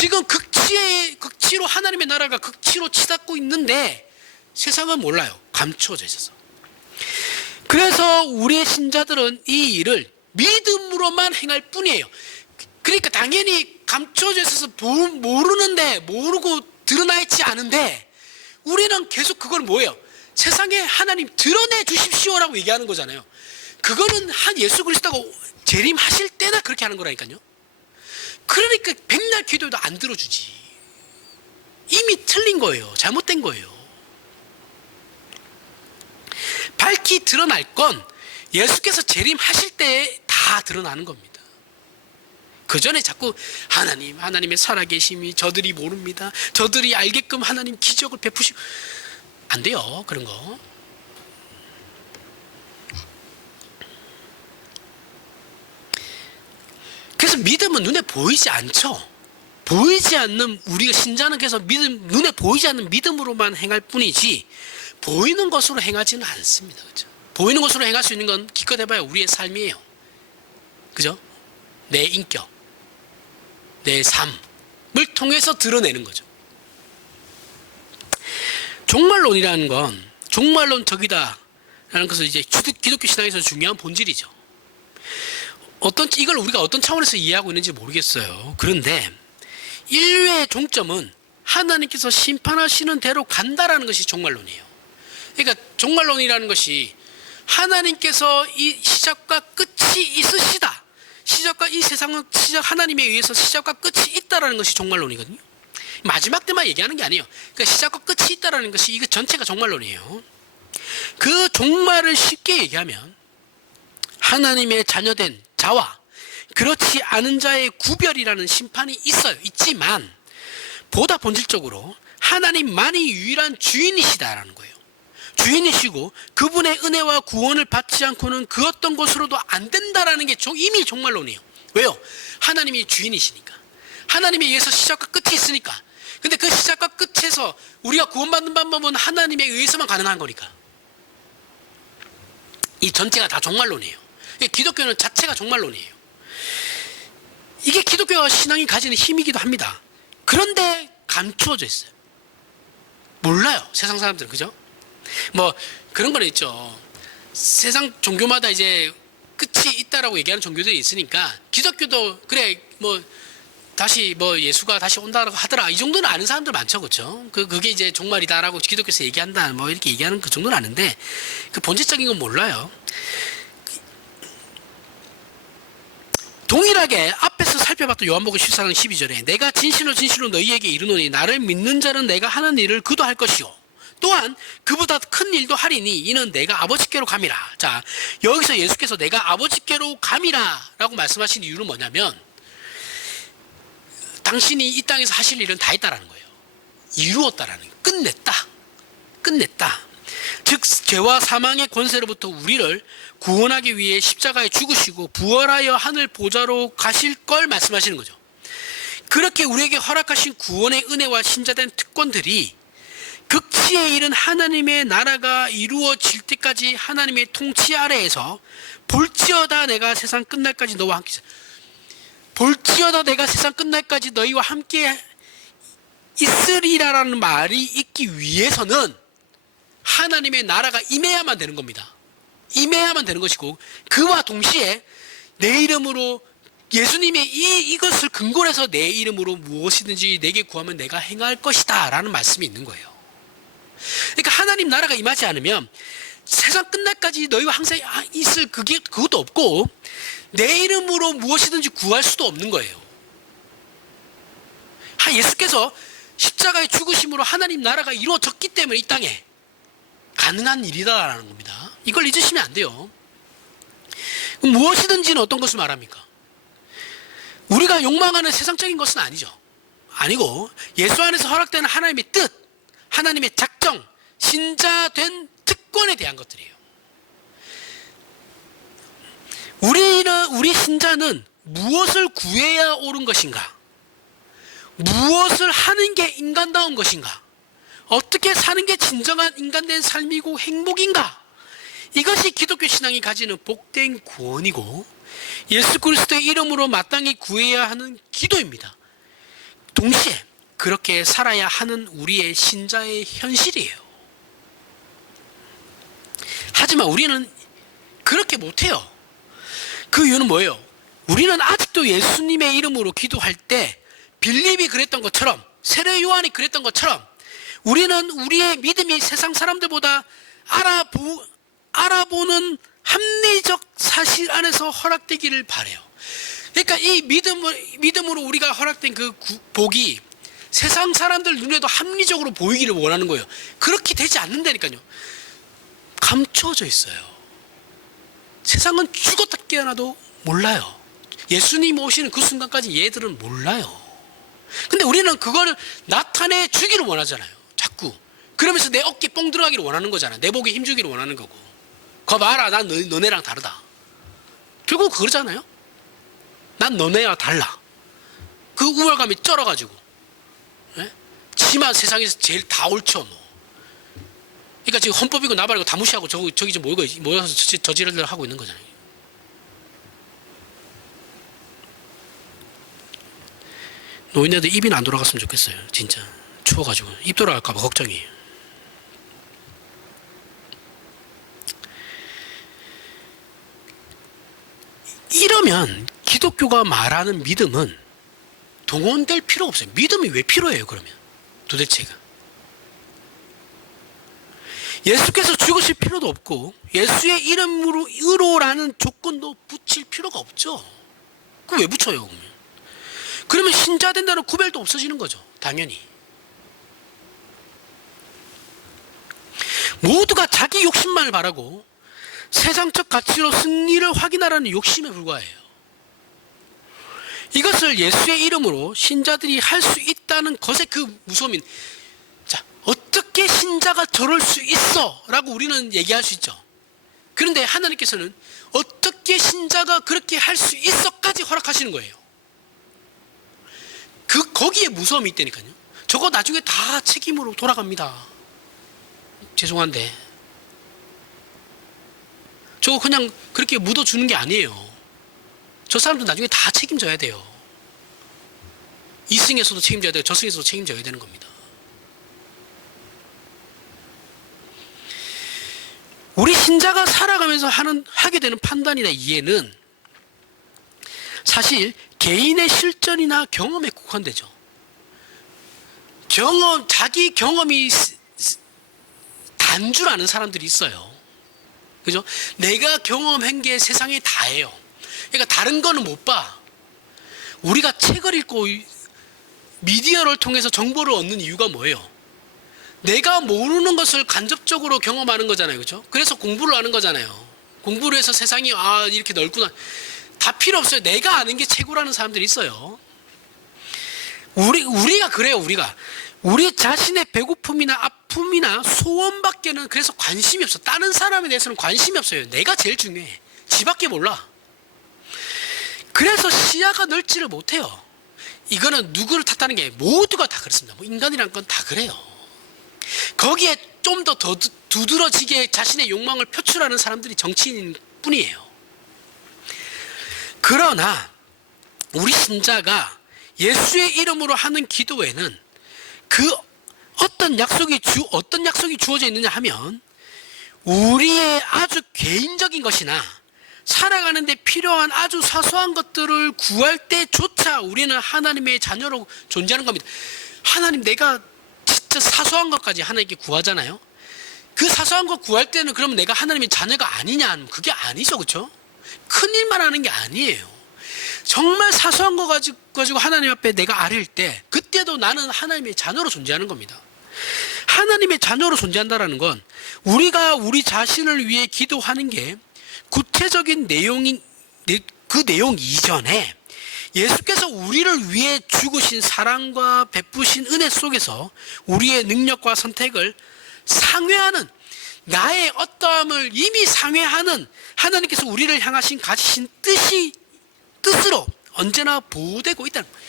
지금 극치로 하나님의 나라가 극치로 치닫고 있는데 세상은 몰라요. 감추어져 있어서. 그래서 우리의 신자들은 이 일을 믿음으로만 행할 뿐이에요. 그러니까 당연히 감추어져 있어서 모르는데, 모르고 드러나 있지 않은데 우리는 계속 그걸 뭐예요? 세상에 하나님 드러내 주십시오라고 얘기하는 거잖아요. 그거는 한 예수 그리스도가 재림하실 때나 그렇게 하는 거라니까요. 그러니까 백날 기도해도 안 들어주지. 이미 틀린 거예요. 잘못된 거예요. 밝히 드러날 건 예수께서 재림하실 때 다 드러나는 겁니다. 그 전에 자꾸 하나님의 살아계심이 저들이 모릅니다. 저들이 알게끔 하나님 기적을 베푸시고 안 돼요. 그런 거. 그래서 믿음은 눈에 보이지 않죠. 보이지 않는 우리가 신자는 그래서 눈에 보이지 않는 믿음으로만 행할 뿐이지 보이는 것으로 행하지는 않습니다. 그렇죠? 보이는 것으로 행할 수 있는 건 기껏 해봐야 우리의 삶이에요. 그죠? 내 인격, 내 삶을 통해서 드러내는 거죠. 종말론이라는 건 종말론적이다라는 것은 이제 기독교 신앙에서 중요한 본질이죠. 이걸 우리가 어떤 차원에서 이해하고 있는지 모르겠어요. 그런데 인류의 종점은 하나님께서 심판하시는 대로 간다라는 것이 종말론이에요. 그러니까 종말론이라는 것이 하나님께서 이 시작과 끝이 있으시다. 시작과 이 세상은 하나님에 의해서 시작과 끝이 있다라는 것이 종말론이거든요. 마지막 때만 얘기하는 게 아니에요. 그러니까 시작과 끝이 있다라는 것이 이거 전체가 종말론이에요. 그 종말을 쉽게 얘기하면 하나님의 자녀된 자와 그렇지 않은 자의 구별이라는 심판이 있지만 보다 본질적으로 하나님만이 유일한 주인이시다라는 거예요. 주인이시고 그분의 은혜와 구원을 받지 않고는 그 어떤 것으로도 안 된다라는 게 이미 종말론이에요. 왜요? 하나님이 주인이시니까. 하나님에 의해서 시작과 끝이 있으니까. 근데 그 시작과 끝에서 우리가 구원받는 방법은 하나님에 의해서만 가능한 거니까. 이 전체가 다 종말론이에요. 기독교는 자체가 종말론이에요. 이게 기독교 신앙이 가지는 힘이기도 합니다. 그런데 감추어져 있어요. 몰라요. 세상 사람들은. 그죠? 뭐 그런 건 있죠. 세상 종교마다 이제 끝이 있다라고 얘기하는 종교들이 있으니까 기독교도 그래 뭐 다시 뭐 예수가 다시 온다라고 하더라 이 정도는 아는 사람들 많죠. 그렇죠? 그게 이제 종말이다라고 기독교에서 얘기한다 뭐 이렇게 얘기하는 그 정도는 아는데 그 본질적인 건 몰라요. 동일하게 앞에서 살펴봤던 요한복음 14장 12절에 내가 진실로 너희에게 이르노니 나를 믿는 자는 내가 하는 일을 그도 할 것이요 또한 그보다 큰 일도 하리니 이는 내가 아버지께로 감이라. 자, 여기서 예수께서 내가 아버지께로 감이라 라고 말씀하신 이유는 뭐냐면 당신이 이 땅에서 하실 일은 다 했다라는 거예요. 이루었다라는 거예요. 끝냈다. 즉 죄와 사망의 권세로부터 우리를 구원하기 위해 십자가에 죽으시고 부활하여 하늘 보좌로 가실 걸 말씀하시는 거죠. 그렇게 우리에게 허락하신 구원의 은혜와 신자된 특권들이 극치에 이른 하나님의 나라가 이루어질 때까지 하나님의 통치 아래에서 볼지어다 내가 세상 끝날까지 너와 함께 볼지어다 내가 세상 끝날까지 너희와 함께 있으리라라는 말이 있기 위해서는 하나님의 나라가 임해야만 되는 겁니다. 임해야만 되는 것이고 그와 동시에 내 이름으로 예수님의 이것을 근거로 해서 내 이름으로 무엇이든지 내게 구하면 내가 행할 것이다 라는 말씀이 있는 거예요. 그러니까 하나님 나라가 임하지 않으면 세상 끝날까지 너희와 항상 있을 그것도 없고 내 이름으로 무엇이든지 구할 수도 없는 거예요. 예수께서 십자가의 죽으심으로 하나님 나라가 이루어졌기 때문에 이 땅에 가능한 일이다라는 겁니다. 이걸 잊으시면 안 돼요. 무엇이든지는 어떤 것을 말합니까? 우리가 욕망하는 세상적인 것은 아니고 예수 안에서 허락되는 하나님의 뜻, 하나님의 작정, 신자된 특권에 대한 것들이에요. 우리 신자는 무엇을 구해야 옳은 것인가? 무엇을 하는 게 인간다운 것인가? 어떻게 사는 게 진정한 인간된 삶이고 행복인가? 이것이 기독교 신앙이 가지는 복된 구원이고 예수 그리스도의 이름으로 마땅히 구해야 하는 기도입니다. 동시에 그렇게 살아야 하는 우리의 신자의 현실이에요. 하지만 우리는 그렇게 못해요. 그 이유는 뭐예요? 우리는 아직도 예수님의 이름으로 기도할 때 빌립이 그랬던 것처럼, 세례 요한이 그랬던 것처럼 우리는 우리의 믿음이 세상 사람들보다 알아보는 합리적 사실 안에서 허락되기를 바라요. 그러니까 이 믿음으로 우리가 허락된 그 복이 세상 사람들 눈에도 합리적으로 보이기를 원하는 거예요. 그렇게 되지 않는다니까요. 감춰져 있어요. 세상은 죽었다 깨어나도 몰라요. 예수님 오시는 그 순간까지 얘들은 몰라요. 근데 우리는 그거를 나타내 주기를 원하잖아요. 자꾸. 그러면서 내 어깨 뽕 들어가기를 원하는 거잖아요. 내 복에 힘주기를 원하는 거고. 거 봐라, 난 너네랑 다르다. 결국 그러잖아요. 난 너네와 달라. 그 우월감이 쩔어가지고. 예? 지만 세상에서 제일 다 옳죠 뭐. 그러니까 지금 헌법이고 나발이고 다 무시하고 저기 좀 모여서 저지를 하고 있는 거잖아요. 노인네들 입이나 안 돌아갔으면 좋겠어요. 진짜 추워가지고 입 돌아갈까봐 걱정이에요. 이러면 기독교가 말하는 믿음은 동원될 필요가 없어요. 믿음이 왜 필요해요 그러면 도대체가? 예수께서 죽으실 필요도 없고 예수의 이름으로 의로라는 조건도 붙일 필요가 없죠. 그럼 왜 붙여요 그러면? 그러면 신자 된다는 구별도 없어지는 거죠. 당연히. 모두가 자기 욕심만을 바라고 세상적 가치로 승리를 확인하라는 욕심에 불과해요. 이것을 예수의 이름으로 신자들이 할 수 있다는 것의 그 무서움인, 자, 어떻게 신자가 저럴 수 있어? 라고 우리는 얘기할 수 있죠. 그런데 하나님께서는 어떻게 신자가 그렇게 할 수 있어까지 허락하시는 거예요. 거기에 무서움이 있다니까요. 저거 나중에 다 책임으로 돌아갑니다. 죄송한데. 저거 그냥 그렇게 묻어주는 게 아니에요. 저 사람들 나중에 다 책임져야 돼요. 이 승에서도 책임져야 되고 저 승에서도 책임져야 되는 겁니다. 우리 신자가 살아가면서 하게 되는 판단이나 이해는 사실 개인의 실전이나 경험에 국한되죠. 자기 경험이 단 줄 아는 사람들이 있어요. 그죠? 내가 경험한 게 세상에 다예요. 그러니까 다른 거는 못 봐. 우리가 책을 읽고 미디어를 통해서 정보를 얻는 이유가 뭐예요? 내가 모르는 것을 간접적으로 경험하는 거잖아요. 그죠? 그래서 공부를 하는 거잖아요. 공부를 해서 세상이 이렇게 넓구나. 다 필요 없어요. 내가 아는 게 최고라는 사람들이 있어요. 우리가 그래요. 우리 자신의 배고픔이나 아픔이나 소원밖에는 그래서 관심이 없어. 다른 사람에 대해서는 관심이 없어요. 내가 제일 중요해. 지밖에 몰라. 그래서 시야가 넓지를 못해요. 이거는 누구를 탓하는 게 모두가 다 그렇습니다. 뭐 인간이란 건 다 그래요. 거기에 좀 더 두드러지게 자신의 욕망을 표출하는 사람들이 정치인일 뿐이에요. 그러나 우리 신자가 예수의 이름으로 하는 기도에는 어떤 약속이 주어져 있느냐 하면 우리의 아주 개인적인 것이나 살아가는데 필요한 아주 사소한 것들을 구할 때조차 우리는 하나님의 자녀로 존재하는 겁니다. 하나님, 내가 진짜 사소한 것까지 하나님께 구하잖아요. 그 사소한 것 구할 때는 그러면 내가 하나님의 자녀가 아니냐? 그게 아니죠. 그렇죠? 큰일만 하는 게 아니에요. 정말 사소한 거 가지고 하나님 앞에 내가 아릴 때 그때도 나는 하나님의 자녀로 존재하는 겁니다. 하나님의 자녀로 존재한다는 건 우리가 우리 자신을 위해 기도하는 게 구체적인 그 내용 이전에 예수께서 우리를 위해 죽으신 사랑과 베푸신 은혜 속에서 우리의 능력과 선택을 상회하는, 나의 어떠함을 이미 상회하는 하나님께서 우리를 향하신 가지신 뜻으로 언제나 보호되고 있다는 거예요.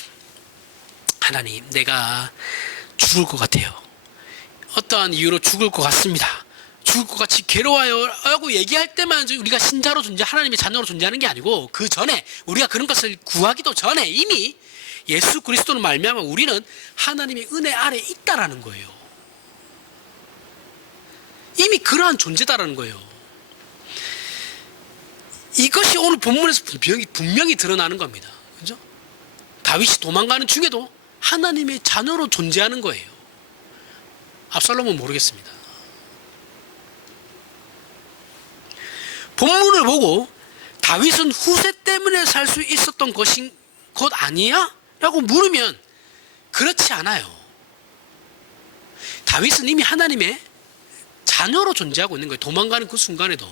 하나님, 내가 죽을 것 같아요. 어떠한 이유로 죽을 것 같습니다. 죽을 것 같이 괴로워요 라고 얘기할 때만 우리가 신자로 하나님의 자녀로 존재하는 게 아니고 그 전에, 우리가 그런 것을 구하기도 전에 이미 예수 그리스도로 말미암아 우리는 하나님의 은혜 아래 있다라는 거예요. 이미 그러한 존재다라는 거예요. 이것이 오늘 본문에서 분명히 드러나는 겁니다. 그죠? 다윗이 도망가는 중에도 하나님의 자녀로 존재하는 거예요. 압살롬은 모르겠습니다. 본문을 보고 다윗은 후세 때문에 살 수 있었던 것인 것 아니야? 라고 물으면 그렇지 않아요. 다윗은 이미 하나님의 자녀로 존재하고 있는 거예요. 도망가는 그 순간에도,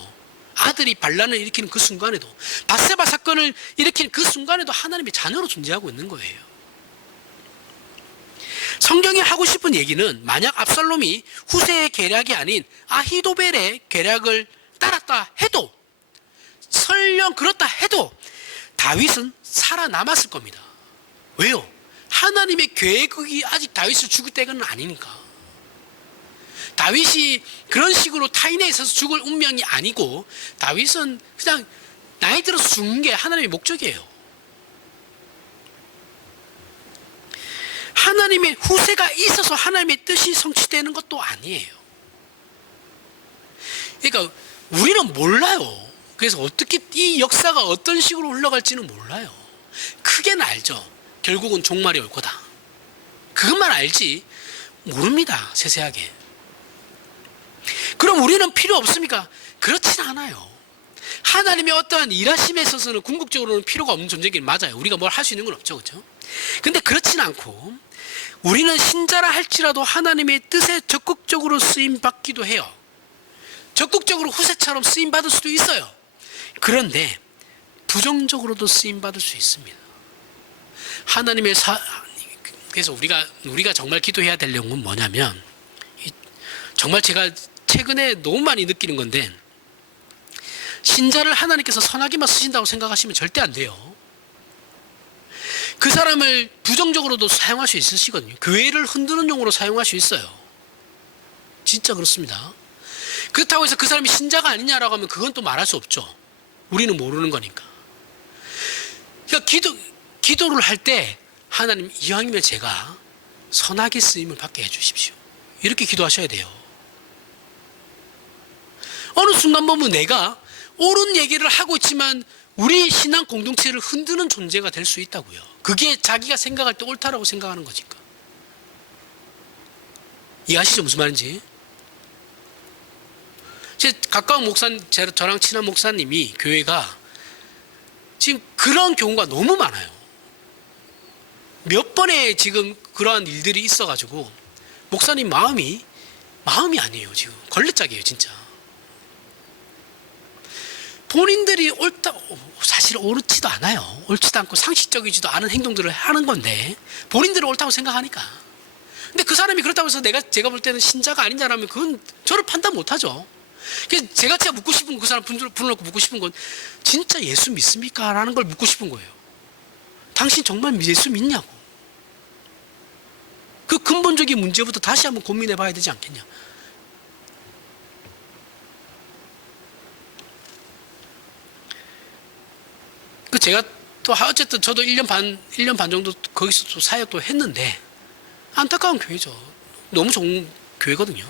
아들이 반란을 일으키는 그 순간에도, 밧세바 사건을 일으키는 그 순간에도 하나님의 자녀로 존재하고 있는 거예요. 성경이 하고 싶은 얘기는 만약 압살롬이 후세의 계략이 아닌 아히도벨의 계략을 따랐다 해도, 설령 그렇다 해도 다윗은 살아남았을 겁니다. 왜요? 하나님의 계획이 아직 다윗을 죽을 때는 아니니까. 다윗이 그런 식으로 타인에 있어서 죽을 운명이 아니고, 다윗은 그냥 나이 들어서 죽는 게 하나님의 목적이에요. 하나님의 후세가 있어서 하나님의 뜻이 성취되는 것도 아니에요. 그러니까 우리는 몰라요. 그래서 어떻게 이 역사가 어떤 식으로 흘러갈지는 몰라요. 크게는 알죠. 결국은 종말이 올 거다. 그것만 알지 모릅니다. 세세하게. 그럼 우리는 필요 없습니까? 그렇진 않아요. 하나님의 어떠한 일하심에 있어서는 궁극적으로는 필요가 없는 존재긴 맞아요. 우리가 뭘 할 수 있는 건 없죠. 그렇죠? 근데 그렇진 않고 우리는 신자라 할지라도 하나님의 뜻에 적극적으로 쓰임받기도 해요. 적극적으로 후세처럼 쓰임받을 수도 있어요. 그런데 부정적으로도 쓰임받을 수 있습니다. 하나님의 그래서 우리가 정말 기도해야 될 내용은 뭐냐면, 정말 제가 최근에 너무 많이 느끼는 건데, 신자를 하나님께서 선하게만 쓰신다고 생각하시면 절대 안 돼요. 그 사람을 부정적으로도 사용할 수 있으시거든요. 교회를 흔드는 용으로 사용할 수 있어요. 진짜 그렇습니다. 그렇다고 해서 그 사람이 신자가 아니냐라고 하면 그건 또 말할 수 없죠. 우리는 모르는 거니까. 그러니까 기도를 할 때 하나님, 이왕이면 제가 선하게 쓰임을 받게 해주십시오. 이렇게 기도하셔야 돼요. 어느 순간 보면 내가 옳은 얘기를 하고 있지만 우리 신앙 공동체를 흔드는 존재가 될 수 있다고요. 그게 자기가 생각할 때 옳다라고 생각하는 거니까. 이해하시죠? 무슨 말인지? 제 가까운 저랑 친한 목사님이, 교회가 지금 그런 경우가 너무 많아요. 몇 번의 지금 그러한 일들이 있어가지고 목사님 마음이 아니에요. 지금 걸레짝이에요, 진짜. 본인들이 사실 옳지도 않아요. 옳지도 않고 상식적이지도 않은 행동들을 하는 건데 본인들은 옳다고 생각하니까. 근데 그 사람이 그렇다고 해서 제가 볼 때는 신자가 아닌 자라면 그건 저를 판단 못하죠. 그래서 제가 묻고 싶은, 그 사람 불러놓고 묻고 싶은 건, 진짜 예수 믿습니까? 라는 걸 묻고 싶은 거예요. 당신 정말 예수 믿냐고. 그 근본적인 문제부터 다시 한번 고민해 봐야 되지 않겠냐. 제가 또 어쨌든 저도 1년 반 정도 거기서 또 사역도 했는데 안타까운 교회죠. 너무 좋은 교회거든요.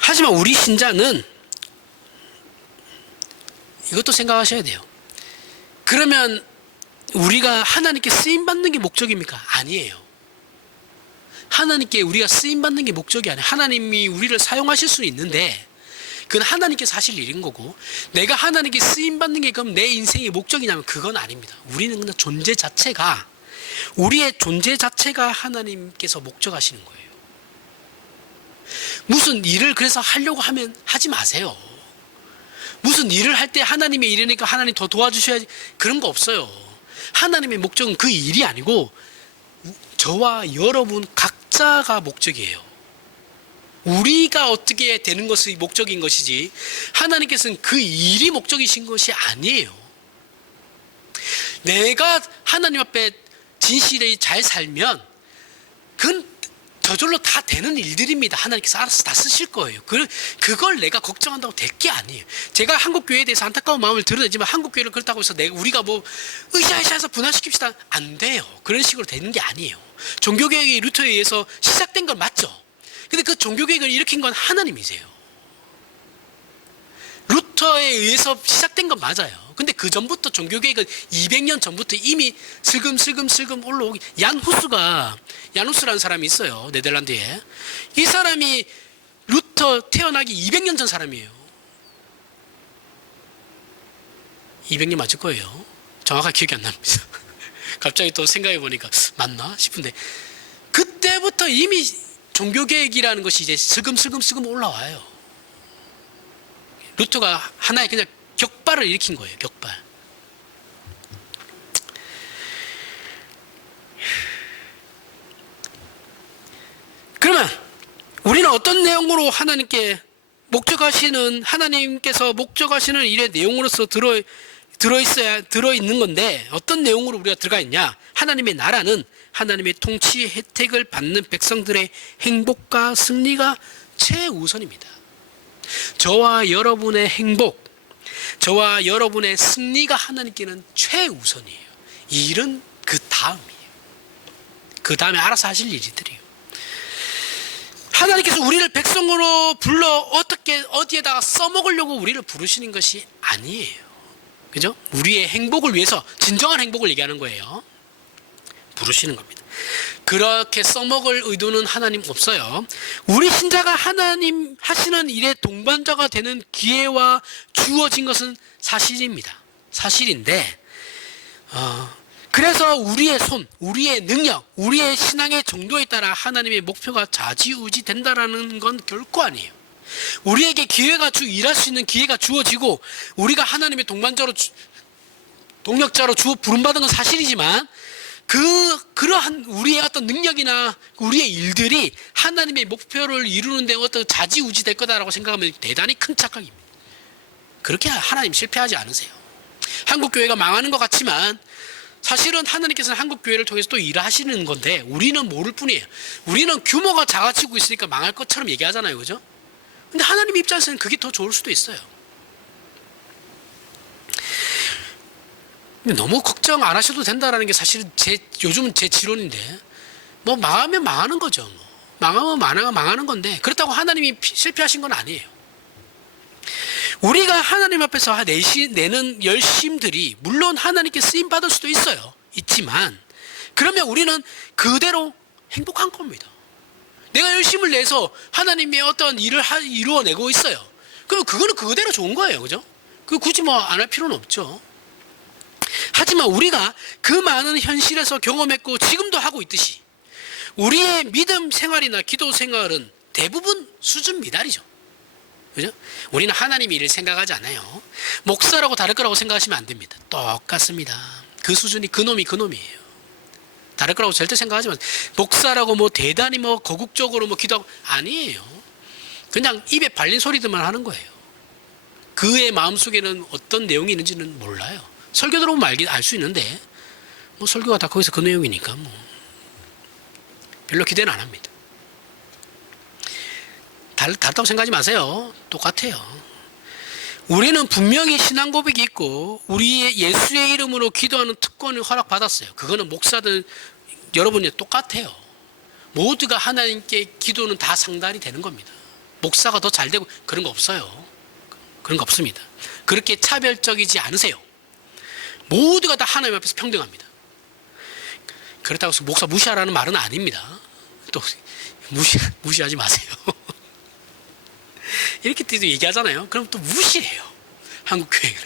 하지만 우리 신자는 이것도 생각하셔야 돼요. 그러면 우리가 하나님께 쓰임받는 게 목적입니까? 아니에요. 하나님께 우리가 쓰임받는 게 목적이 아니에요. 하나님이 우리를 사용하실 수는 있는데 그건 하나님께서 하실 일인 거고, 내가 하나님께 쓰임받는 게 그럼 내 인생의 목적이냐면 그건 아닙니다. 우리는 그냥 우리의 존재 자체가 하나님께서 목적하시는 거예요. 무슨 일을 그래서 하려고 하면 하지 마세요. 무슨 일을 할 때 하나님의 일이니까 하나님 더 도와주셔야지, 그런 거 없어요. 하나님의 목적은 그 일이 아니고 저와 여러분 각자가 목적이에요. 우리가 어떻게 되는 것이 목적인 것이지 하나님께서는 그 일이 목적이신 것이 아니에요. 내가 하나님 앞에 진실히 잘 살면 그건 저절로 다 되는 일들입니다. 하나님께서 알아서 다 쓰실 거예요. 그걸 내가 걱정한다고 될 게 아니에요. 제가 한국교회에 대해서 안타까운 마음을 드러내지만 한국교회를 그렇다고 해서 우리가 뭐 으쌰으쌰해서 분화시킵시다. 안 돼요. 그런 식으로 되는 게 아니에요. 종교개혁이 루터에 의해서 시작된 건 맞죠. 근데 그 종교개혁을 일으킨 건 하나님이세요. 루터에 의해서 시작된 건 맞아요. 근데 그 전부터 종교개혁은 200년 전부터 이미 슬금슬금 올라오기. 야누스라는 사람이 있어요. 네덜란드에. 이 사람이 루터 태어나기 200년 전 사람이에요. 200년 맞을 거예요. 정확하게 기억이 안 납니다. 갑자기 또 생각해 보니까 맞나 싶은데 그때부터 이미 종교개혁이라는 것이 이제 슬금슬금 올라와요. 루터가 하나의 그냥 격발을 일으킨 거예요. 격발. 그러면 우리는 어떤 내용으로 하나님께서 목적하시는 일의 내용으로서 들어있는 건데 어떤 내용으로 우리가 들어가 있냐? 하나님의 나라는 하나님의 통치 혜택을 받는 백성들의 행복과 승리가 최우선입니다. 저와 여러분의 행복, 저와 여러분의 승리가 하나님께는 최우선이에요. 이 일은 그 다음이에요. 그 다음에 알아서 하실 일들이에요. 하나님께서 우리를 백성으로 불러 어디에다가 써먹으려고 우리를 부르시는 것이 아니에요. 그죠? 우리의 행복을 위해서 진정한 행복을 얘기하는 거예요. 부르시는 겁니다. 그렇게 써먹을 의도는 하나님 없어요. 우리 신자가 하나님 하시는 일의 동반자가 되는 기회와 주어진 것은 사실입니다. 사실인데 그래서 우리의 손, 우리의 능력, 우리의 신앙의 정도에 따라 하나님의 목표가 좌지우지 된다라는 건 결코 아니에요. 우리에게 일할 수 있는 기회가 주어지고 우리가 하나님의 동력자로 부름받은 건 사실이지만 그러한 우리의 어떤 능력이나 우리의 일들이 하나님의 목표를 이루는 데 어떤 좌지우지 될 거다라고 생각하면 대단히 큰 착각입니다. 그렇게 하나님 실패하지 않으세요. 한국교회가 망하는 것 같지만 사실은 하나님께서는 한국교회를 통해서 또 일을 하시는 건데 우리는 모를 뿐이에요. 우리는 규모가 작아지고 있으니까 망할 것처럼 얘기하잖아요. 그죠? 근데 하나님 입장에서는 그게 더 좋을 수도 있어요. 너무 걱정 안 하셔도 된다라는 게 사실은 요즘은 제 지론인데 뭐 망하면 망하는 거죠. 망하면 망하는 건데 그렇다고 하나님이 실패하신 건 아니에요. 우리가 하나님 앞에서 내는 열심들이 물론 하나님께 쓰임 받을 수도 있지만 그러면 우리는 그대로 행복한 겁니다. 내가 열심을 내서 하나님의 어떤 일을 이루어내고 있어요. 그럼 그거는 그대로 좋은 거예요. 그죠? 굳이 뭐 안 할 필요는 없죠. 하지만 우리가 그 많은 현실에서 경험했고 지금도 하고 있듯이 우리의 믿음 생활이나 기도 생활은 대부분 수준 미달이죠. 그죠? 우리는 하나님의 일을 생각하지 않아요. 목사라고 다를 거라고 생각하시면 안 됩니다. 똑같습니다. 그 수준이 그놈이에요. 다를 거라고 절대 생각하지 마세요. 목사라고 뭐 대단히 뭐 거국적으로 뭐 기도하고 아니에요. 그냥 입에 발린 소리들만 하는 거예요. 그의 마음속에는 어떤 내용이 있는지는 몰라요. 설교 들어보면 알 수 있는데 뭐 설교가 다 거기서 그 내용이니까 뭐 별로 기대는 안 합니다. 다르다고 생각하지 마세요. 똑같아요. 우리는 분명히 신앙 고백이 있고 우리의 예수의 이름으로 기도하는 특권을 허락받았어요. 그거는 목사들 여러분이 똑같아요. 모두가 하나님께 기도는 다 상달이 되는 겁니다. 목사가 더 잘 되고 그런 거 없어요. 그런 거 없습니다. 그렇게 차별적이지 않으세요. 모두가 다 하나님 앞에서 평등합니다. 그렇다고 해서 목사 무시하라는 말은 아닙니다. 또 무시하지 마세요. 이렇게 또 얘기하잖아요. 그럼 또 무시해요. 한국 교회는.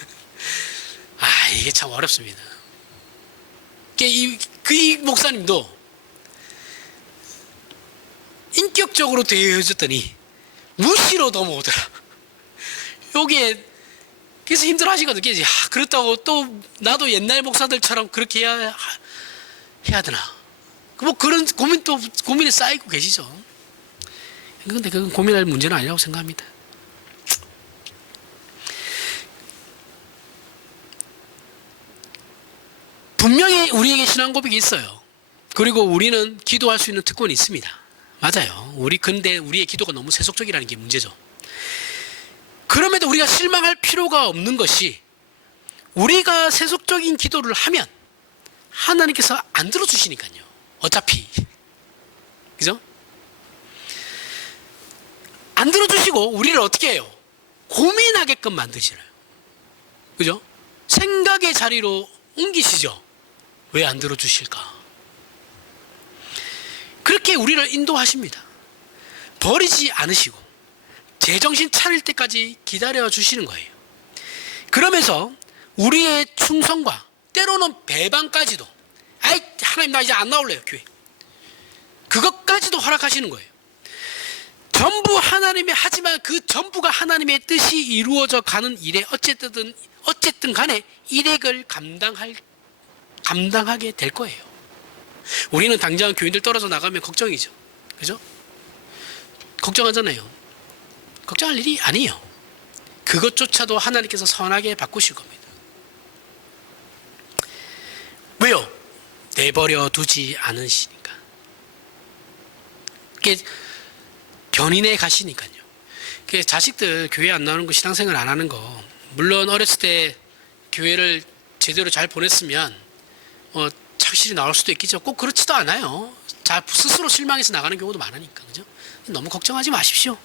이게 참 어렵습니다. 이 목사님도 인격적으로 대해줬더니 무시로 넘어오더라. 여기에 그래서 힘들어 하시거든요. 그렇다고 또 나도 옛날 목사들처럼 그렇게 해야 되나. 뭐 그런 고민이 쌓이고 계시죠. 근데 그건 고민할 문제는 아니라고 생각합니다. 분명히 우리에게 신앙 고백이 있어요. 그리고 우리는 기도할 수 있는 특권이 있습니다. 맞아요. 근데 우리의 기도가 너무 세속적이라는 게 문제죠. 그럼에도 우리가 실망할 필요가 없는 것이, 우리가 세속적인 기도를 하면 하나님께서 안 들어주시니까요. 어차피. 그죠? 안 들어주시고 우리를 어떻게 해요? 고민하게끔 만드시나요? 그죠? 생각의 자리로 옮기시죠. 왜 안 들어주실까? 그렇게 우리를 인도하십니다. 버리지 않으시고 제정신 차릴 때까지 기다려 주시는 거예요. 그러면서 우리의 충성과 때로는 배반까지도, 아이 하나님 나 이제 안 나올래요 교회, 그것까지도 허락하시는 거예요. 전부 하나님의, 하지만 그 전부가 하나님의 뜻이 이루어져 가는 일에 어쨌든 간에 일액을 감당하게 될 거예요. 우리는 당장 교인들 떨어져 나가면 걱정이죠. 그죠? 걱정하잖아요. 걱정할 일이 아니에요. 그것조차도 하나님께서 선하게 바꾸실 겁니다. 왜요? 내버려 두지 않으시니까. 그게 견인해 가시니까요. 그 자식들 교회 안 나오는 거, 신앙생활 안 하는 거, 물론 어렸을 때 교회를 제대로 잘 보냈으면 착실히 나올 수도 있겠죠. 꼭 그렇지도 않아요. 스스로 실망해서 나가는 경우도 많으니까. 그죠? 너무 걱정하지 마십시오.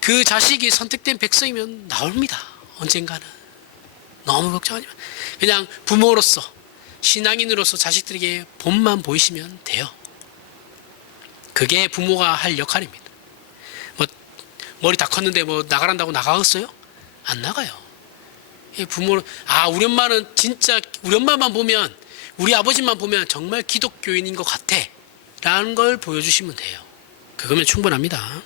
그 자식이 선택된 백성이면 나옵니다. 언젠가는. 너무 걱정하지 마. 그냥 부모로서, 신앙인으로서 자식들에게 본만 보이시면 돼요. 그게 부모가 할 역할입니다. 머리 다 컸는데 나가란다고 나가겠어요? 안 나가요. 부모는, 우리 엄마는 진짜, 우리 엄마만 보면, 우리 아버지만 보면 정말 기독교인인 것 같아 라는 걸 보여주시면 돼요. 그거면 충분합니다.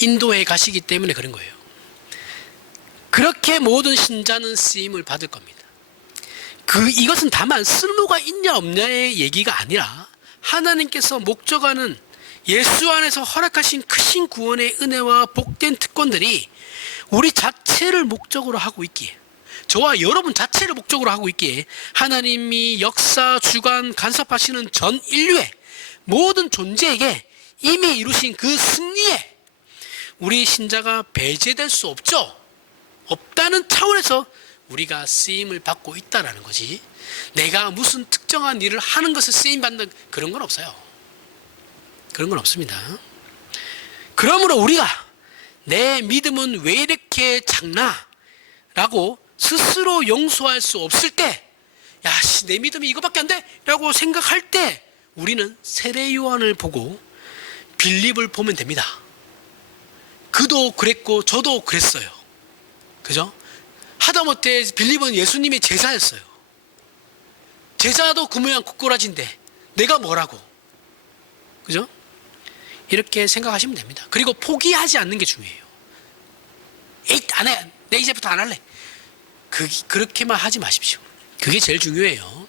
인도에 가시기 때문에 그런 거예요. 그렇게 모든 신자는 쓰임을 받을 겁니다. 이것은 다만 쓸모가 있냐 없냐의 얘기가 아니라, 하나님께서 목적하는 예수 안에서 허락하신 크신 구원의 은혜와 복된 특권들이 우리 자체를 목적으로 하고 있기에, 저와 여러분 자체를 목적으로 하고 있기에, 하나님이 역사, 주관, 간섭하시는 전 인류의 모든 존재에게 이미 이루신 그 승리에 우리 신자가 배제될 수 없다는 차원에서 우리가 쓰임을 받고 있다는 거지, 내가 무슨 특정한 일을 하는 것을 쓰임받는 그런 건 없어요. 그런 건 없습니다. 그러므로 우리가 내 믿음은 왜 이렇게 작나? 라고 스스로 용서할 수 없을 때, 내 믿음이 이거밖에 안 돼? 라고 생각할 때 우리는 세례 요한을 보고 빌립을 보면 됩니다. 그도 그랬고 저도 그랬어요. 그죠? 하다못해 빌립은 예수님의 제자였어요. 제자도 그 모양 ቁ꾸라진데 내가 뭐라고. 그죠? 이렇게 생각하시면 됩니다. 그리고 포기하지 않는 게 중요해요. 안 해. 내 이제부터 안 할래. 그렇게만 하지 마십시오. 그게 제일 중요해요.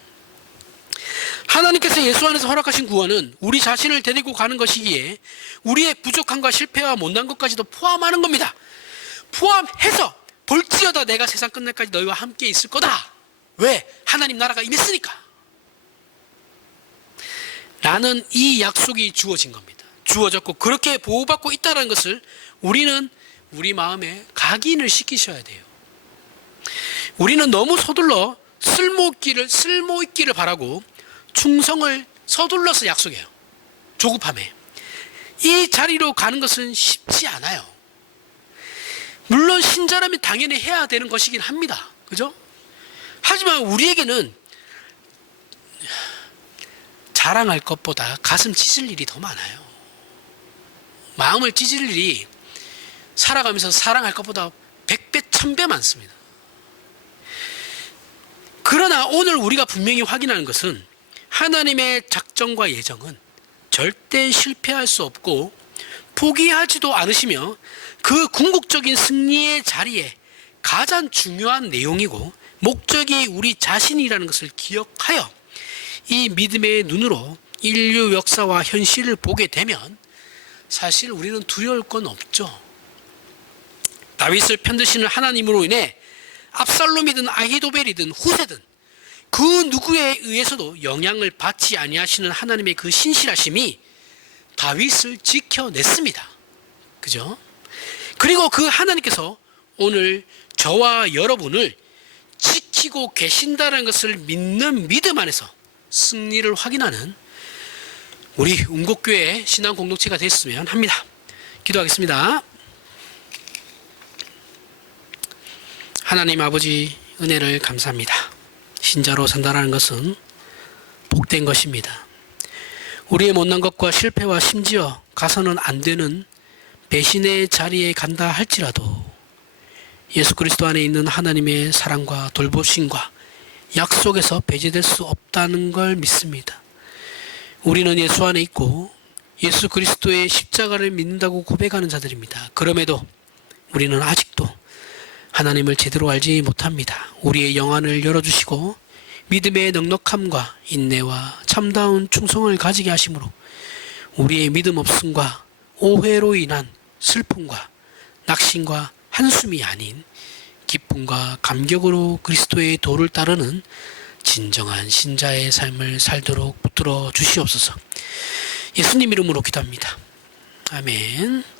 하나님께서 예수 안에서 허락하신 구원은 우리 자신을 데리고 가는 것이기에 우리의 부족함과 실패와 못난 것까지도 포함하는 겁니다. 포함해서 볼지어다 내가 세상 끝날까지 너희와 함께 있을 거다. 왜? 하나님 나라가 임했으니까. 라는 이 약속이 주어진 겁니다. 주어졌고 그렇게 보호받고 있다는 것을 우리는 우리 마음에 각인을 시키셔야 돼요. 우리는 너무 서둘러 쓸모 있기를 바라고 충성을 서둘러서 약속해요. 조급함에. 이 자리로 가는 것은 쉽지 않아요. 물론 신자라면 당연히 해야 되는 것이긴 합니다. 그죠? 하지만 우리에게는 자랑할 것보다 가슴 찢을 일이 더 많아요. 마음을 찢을 일이 살아가면서 사랑할 것보다 100배, 1000배 많습니다. 그러나 오늘 우리가 분명히 확인하는 것은 하나님의 작정과 예정은 절대 실패할 수 없고 포기하지도 않으시며 그 궁극적인 승리의 자리에 가장 중요한 내용이고 목적이 우리 자신이라는 것을 기억하여 이 믿음의 눈으로 인류 역사와 현실을 보게 되면 사실 우리는 두려울 건 없죠. 다윗을 편드시는 하나님으로 인해 압살롬이든 아히도벨이든 후세든 그 누구에 의해서도 영향을 받지 아니하시는 하나님의 그 신실하심이 다윗을 지켜냈습니다. 그죠? 그리고 그 하나님께서 오늘 저와 여러분을 지키고 계신다는 것을 믿는 믿음 안에서 승리를 확인하는 우리 운곡교회 신앙 공동체가 됐으면 합니다. 기도하겠습니다. 하나님 아버지, 은혜를 감사합니다. 신자로 산다라는 것은 복된 것입니다. 우리의 못난 것과 실패와 심지어 가서는 안 되는 배신의 자리에 간다 할지라도 예수 그리스도 안에 있는 하나님의 사랑과 돌보심과 약속에서 배제될 수 없다는 걸 믿습니다. 우리는 예수 안에 있고 예수 그리스도의 십자가를 믿는다고 고백하는 자들입니다. 그럼에도 우리는 아직도 하나님을 제대로 알지 못합니다. 우리의 영안을 열어주시고 믿음의 넉넉함과 인내와 참다운 충성을 가지게 하심으로 우리의 믿음 없음과 오해로 인한 슬픔과 낙심과 한숨이 아닌 기쁨과 감격으로 그리스도의 도를 따르는 진정한 신자의 삶을 살도록 붙들어 주시옵소서. 예수님 이름으로 기도합니다. 아멘.